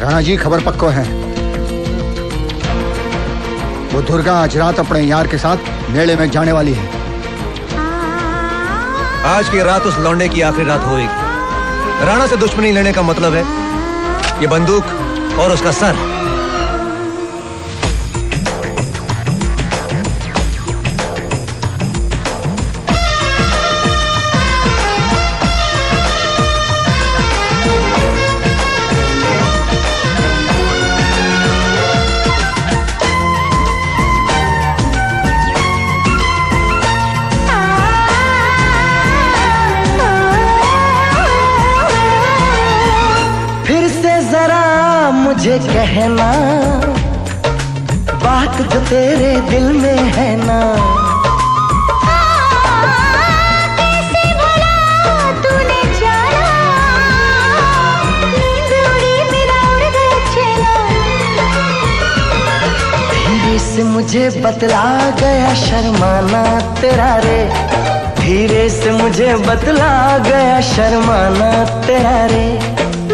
राणा जी खबर पक्को है। वो दुर्गा आज रात अपने यार के साथ मेले में जाने वाली है। आज की रात उस लौंडे की आखिरी रात होएगी। राणा से दुश्मनी लेने का मतलब है ये बंदूक और उसका सर। फिर से जरा मुझे कहना बात जो तेरे दिल में है ना। कैसे भला तूने जाना। नींद उड़ी मेरा उड़ गया चैना। धीरे से मुझे बतला गया शर्माना तेरा रे। धीरे से मुझे बतला गया शर्माना तेरा रे।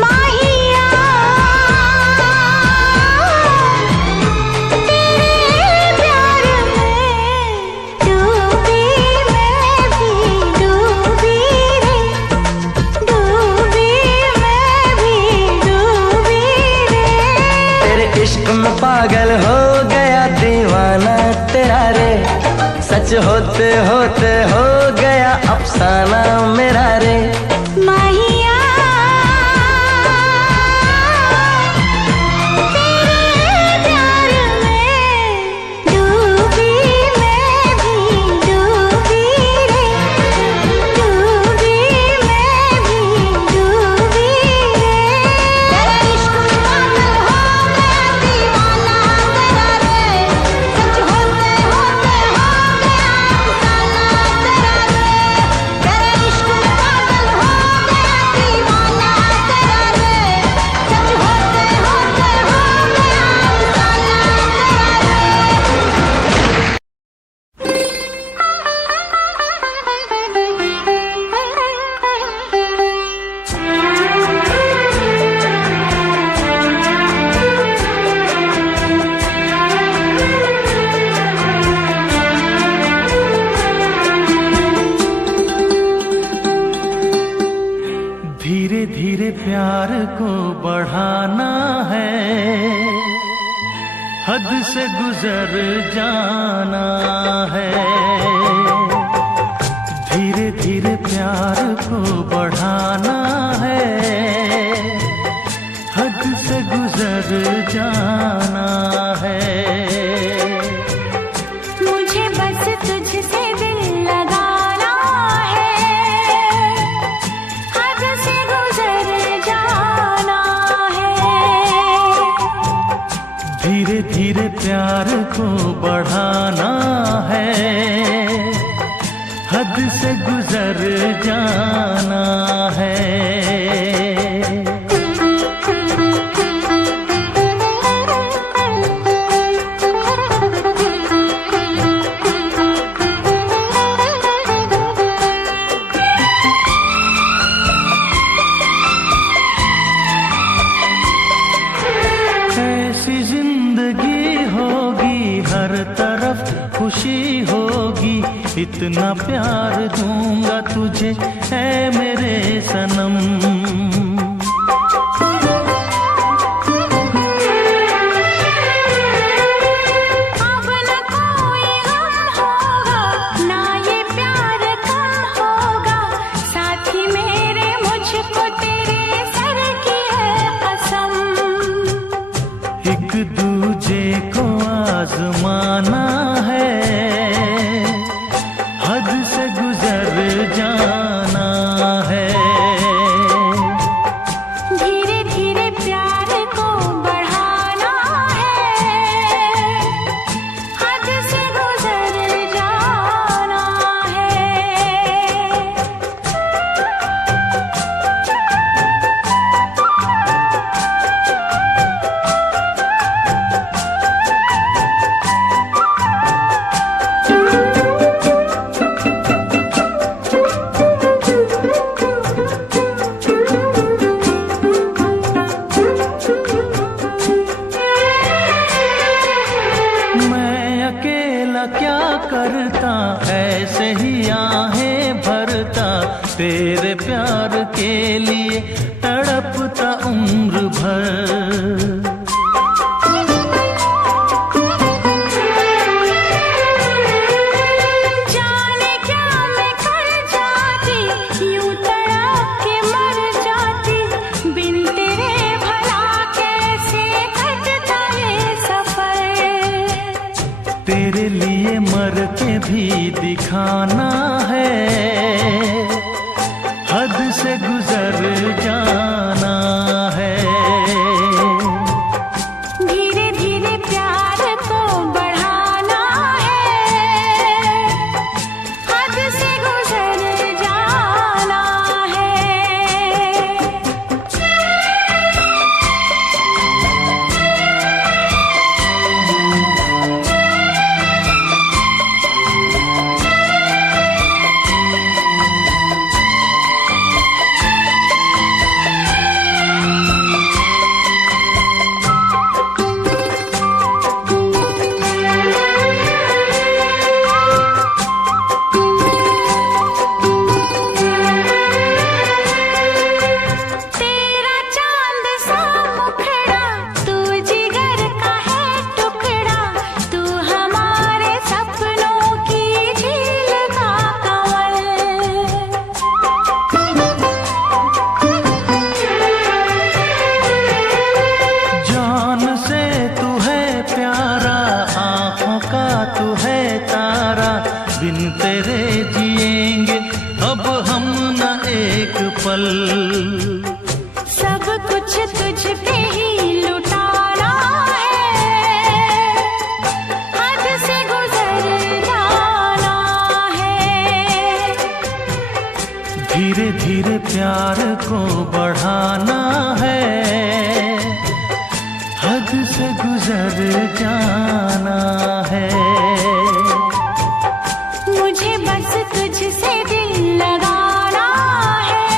माहिया तेरे प्यार में डूबी मैं भी डूबी रे। डूबी मैं भी डूबी रे। तेरे इश्क में पागल हो गया दीवाना तेरा रे। सच होते होते हो गया अफसाना मेरा रे। माहिया तेरे प्यार में डूबी मैं भी डूबी रे। डूबी मैं भी डूबी रे। तेरे इश्क में पागल हो गया दीवाना तेरा रे। सच होते होते हो गया अफसाना तेरा हद से गुजर जाना है। धीरे धीरे प्यार को बढ़ाना है, हद से गुजर जाना है। मुझे बस तुझसे दिल लगाना है, हद से गुजर जाना है। धीरे धीरे प्यार को बढ़ाना है, हद से गुजर जाना है। ऐसी जिंदगी होगी, हर तरफ खुशी होगी, इतना प्यार दूंगा तुझे ऐ मेरे सनम। अब न कोई गम होगा, ना ये प्यार कम होगा, साथी मेरे मुझको तेरे सर की है कसम। एक दूजे को आजमाना है, हद से गुजर जाना है। धीरे धीरे प्यार को बढ़ाना है, हद से गुजर जाना है। मैं अकेला क्या करता, ऐसे ही आहें भरता, तेरे प्यार के लिए तड़पता उम्र भर। जाने क्या मैं कर जाती, यूं तड़प के मर जाती, बिन तेरे भला कैसे कटता ये सफर। तेरे लिए मर के भी दिखाना है, हद से गुजर जाना है। धीरे धीरे प्यार को बढ़ाना है, हद से गुजर जाना है। तेरा चांद सा मुखड़ा, तू जिगर का है टुकड़ा, तू हमारे सपनों की झील का कंवल। जान से तू है प्यारा, आँखों का तू है तारा, बिन तेरे जिएंगे अब हम न एक पल। सब कुछ तुझ पे ही लुटाना है, हद से गुजर जाना है। धीरे धीरे प्यार को बढ़ाना है, हद से गुजर जाना है। मुझे बस तुझसे दिल लगाना है,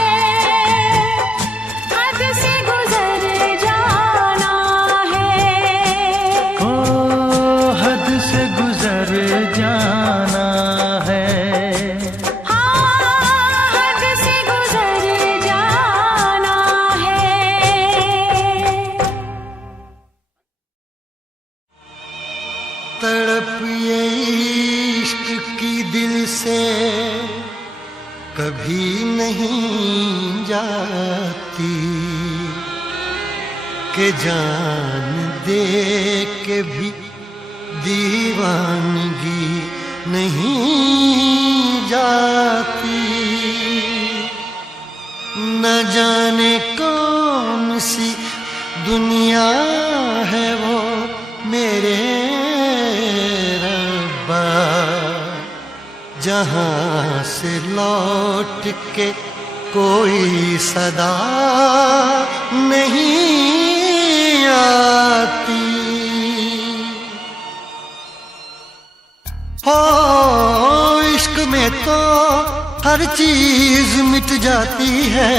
हद से गुजर जाना है। ओ हद से गुजर जाना है। हाँ, हद से गुजर जाना है। तड़प ये इश्क की दिल से कभी नहीं जाती कि जान दे के भी दीवानगी नहीं जाती। न जाने कौन सी दुनिया है वो मेरे रब्बा, जहाँ से लौट के कोई सदा नहीं आती। हो इश्क में तो हर चीज मिट जाती है,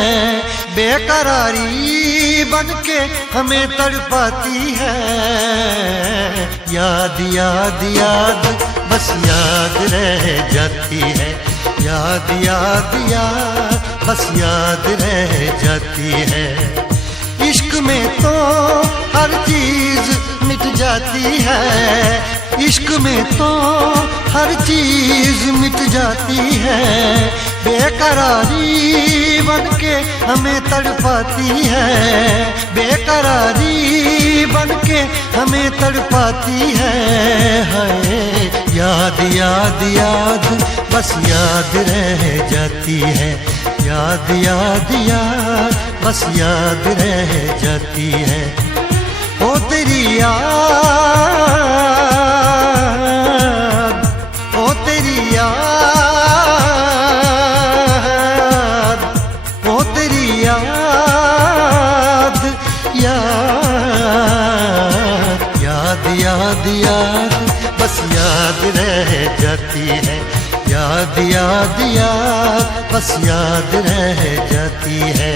बेकरारी बन के हमें तड़पाती है। याद याद याद बस याद रह जाती है, याद याद याद बस याद रह जाती है। इश्क में तो हर चीज मिट जाती है, इश्क में तो हर चीज मिट जाती है, बेकरारी बन के हमें तड़पाती है, बेकरारी बन के हमें तड़पाती है। हाय याद याद याद बस याद रह जाती है, याद याद याद बस याद रह जाती है। ओ तेरी याद, ओ तेरी याद, ओ तेरी याद, याद याद याद याद बस याद रह जाती है, याद याद याद बस याद रह जाती है।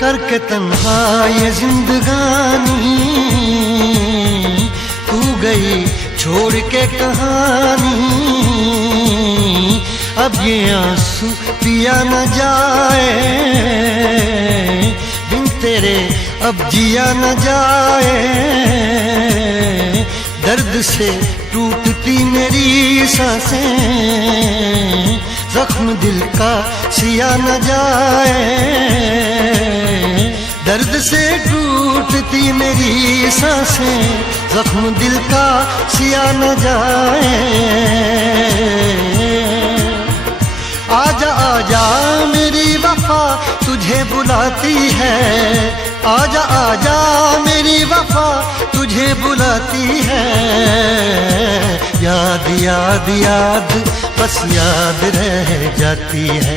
करके तन्हा ये जिंदगानी तू गई छोड़ के कहानी, अब ये आंसू पिया न जाए बिन तेरे, अब जिया न जाए। दर्द से टूटती मेरी सांसें, जख्म दिल का सिया न जाए। दर्द से टूटती मेरी सांसें, जख्म दिल का सिया न जाए। आजा आजा मेरी वफा तुझे बुलाती है, आजा आजा मेरी वफा तुझे बुलाती है। याद याद याद बस याद रह जाती है,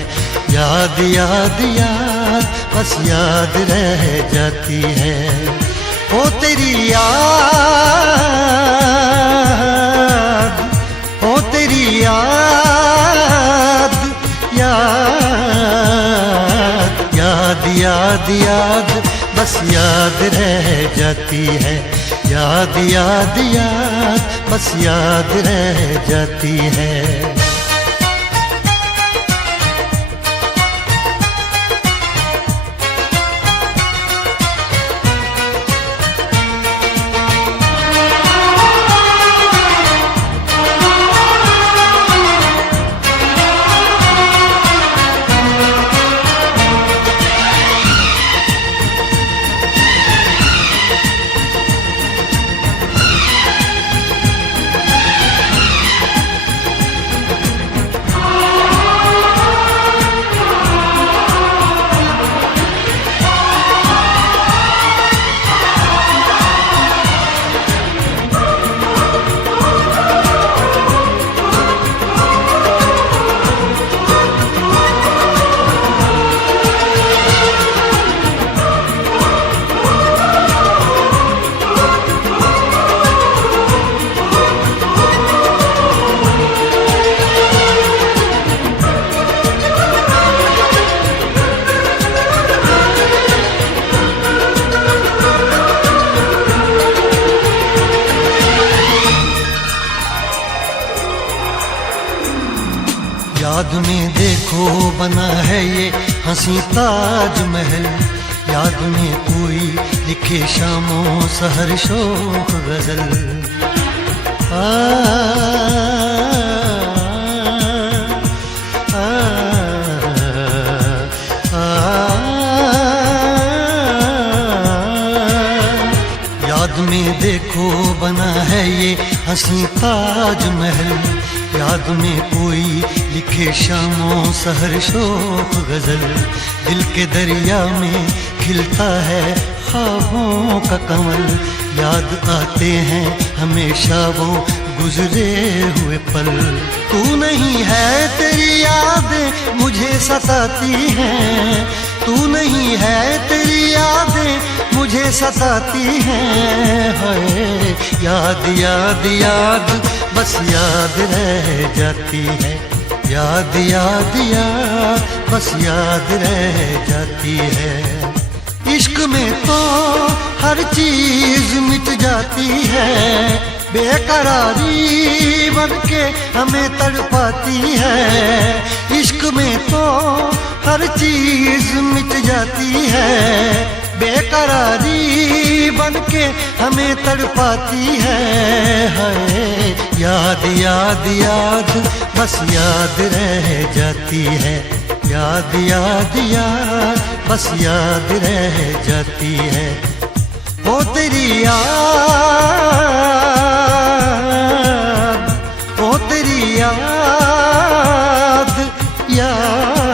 याद याद याद बस याद रह जाती है। ओ तेरी याद, ओ तेरी याद, याद याद याद याद बस याद रह जाती है, याद याद याद बस याद रह जाती है। याद में देखो बना है ये हंसी ताजमहल, याद में कोई लिखे शामों सहर शोख गजल। याद में देखो बना है ये हंसी ताजमहल, याद में कोई लिखे शामों सहर शोक गजल। दिल के दरिया में खिलता है ख्वाबों का कमल, याद आते हैं हमेशा वो गुजरे हुए पल। तू नहीं है तेरी यादें मुझे सताती हैं, तू नहीं है तेरी यादें मुझे सताती हैं। हाय याद याद याद बस याद रह जाती है, याद याद याद बस याद रह जाती है। इश्क में तो हर चीज मिट जाती है, बेकरारी बनके हमें तड़पाती है। इश्क में तो हर चीज मिट जाती है, बेकरारी बनके हमें तड़पाती है। हाय याद याद याद बस याद रह जाती है, याद याद याद बस याद रह जाती है। वो तेरी याद, वो तेरी याद, याद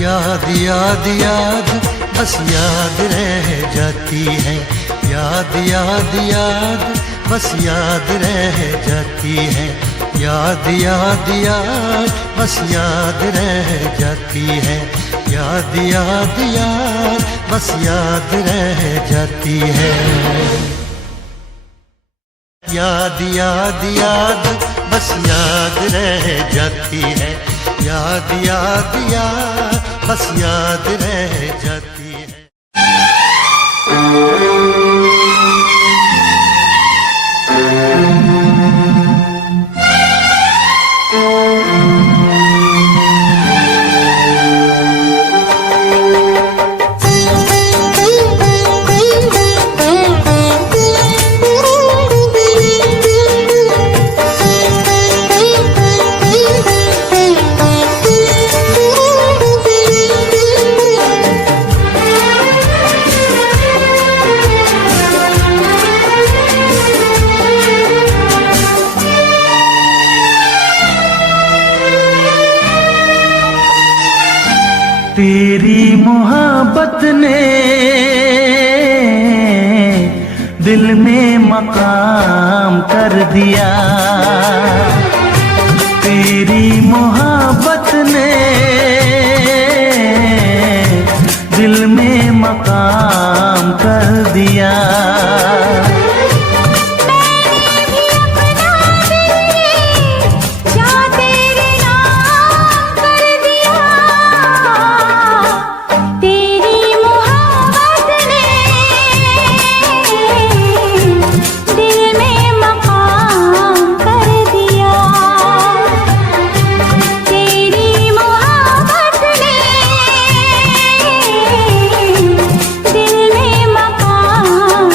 याद याद याद बस याद रह जाती है, याद याद याद बस याद रह जाती है। याद याद याद बस याद रह जाती है, याद याद याद बस याद रह जाती है। याद याद याद बस याद रह जाती है, याद याद याद बस याद रह जाती है। तेरी मोहब्बत ने दिल में मकाम कर दिया, तेरी मोहब्बत ने दिल में मकाम कर दिया। दिल में मकान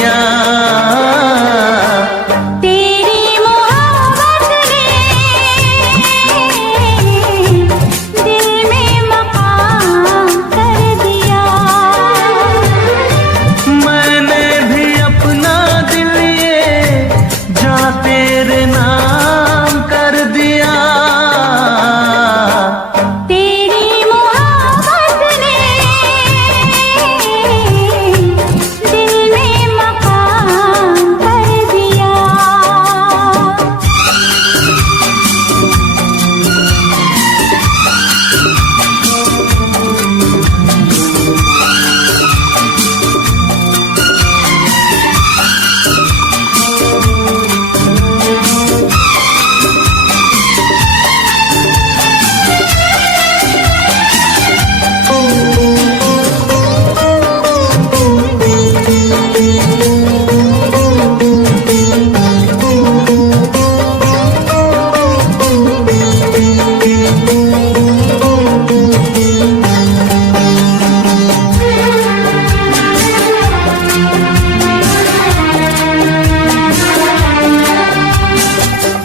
दिया। तेरी मोहब्बत ने दिल में मकाम कर दिया। मैंने भी अपना दिल ये जा तेरे नाम कर दिया। तेरी मोहब्बत ने दिल में मकाम कर दिया।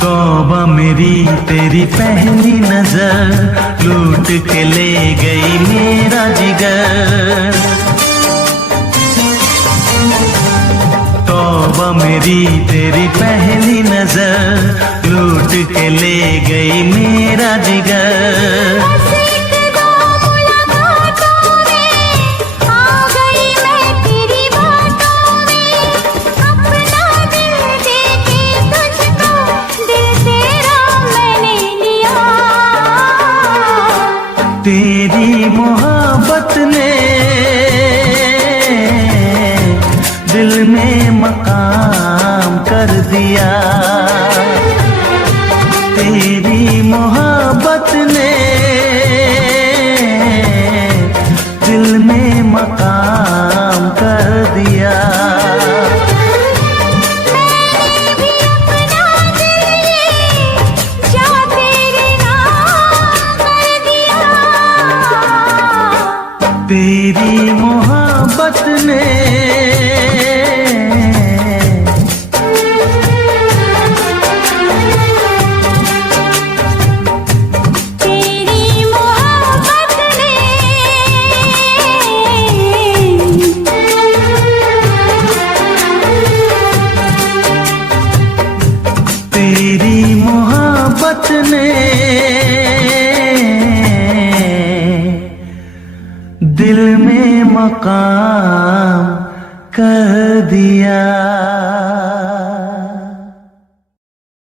तौबा मेरी तेरी पहली नजर लूट के ले गई मेरा जिगर। तौबा मेरी तेरी पहली नजर लूट के ले गई मेरा जिगर। बस एक दो मुलाकातों में आ गई मैं तेरी बातों में। अपना दिल दे के तुझको दिल तेरा मैंने लिया। तेरी मोहब्बत ने दिल में मकाम कर दिया। तेरी मोहब्बत ने दिल में मकाम कर दिया। मैंने भी अपना दिल ये जा तेरे नाम कर दिया। तेरी मोहब्बत ने तेरी मोहब्बत ने तेरी मोहब्बत ने दिल में मकाम कर दिया।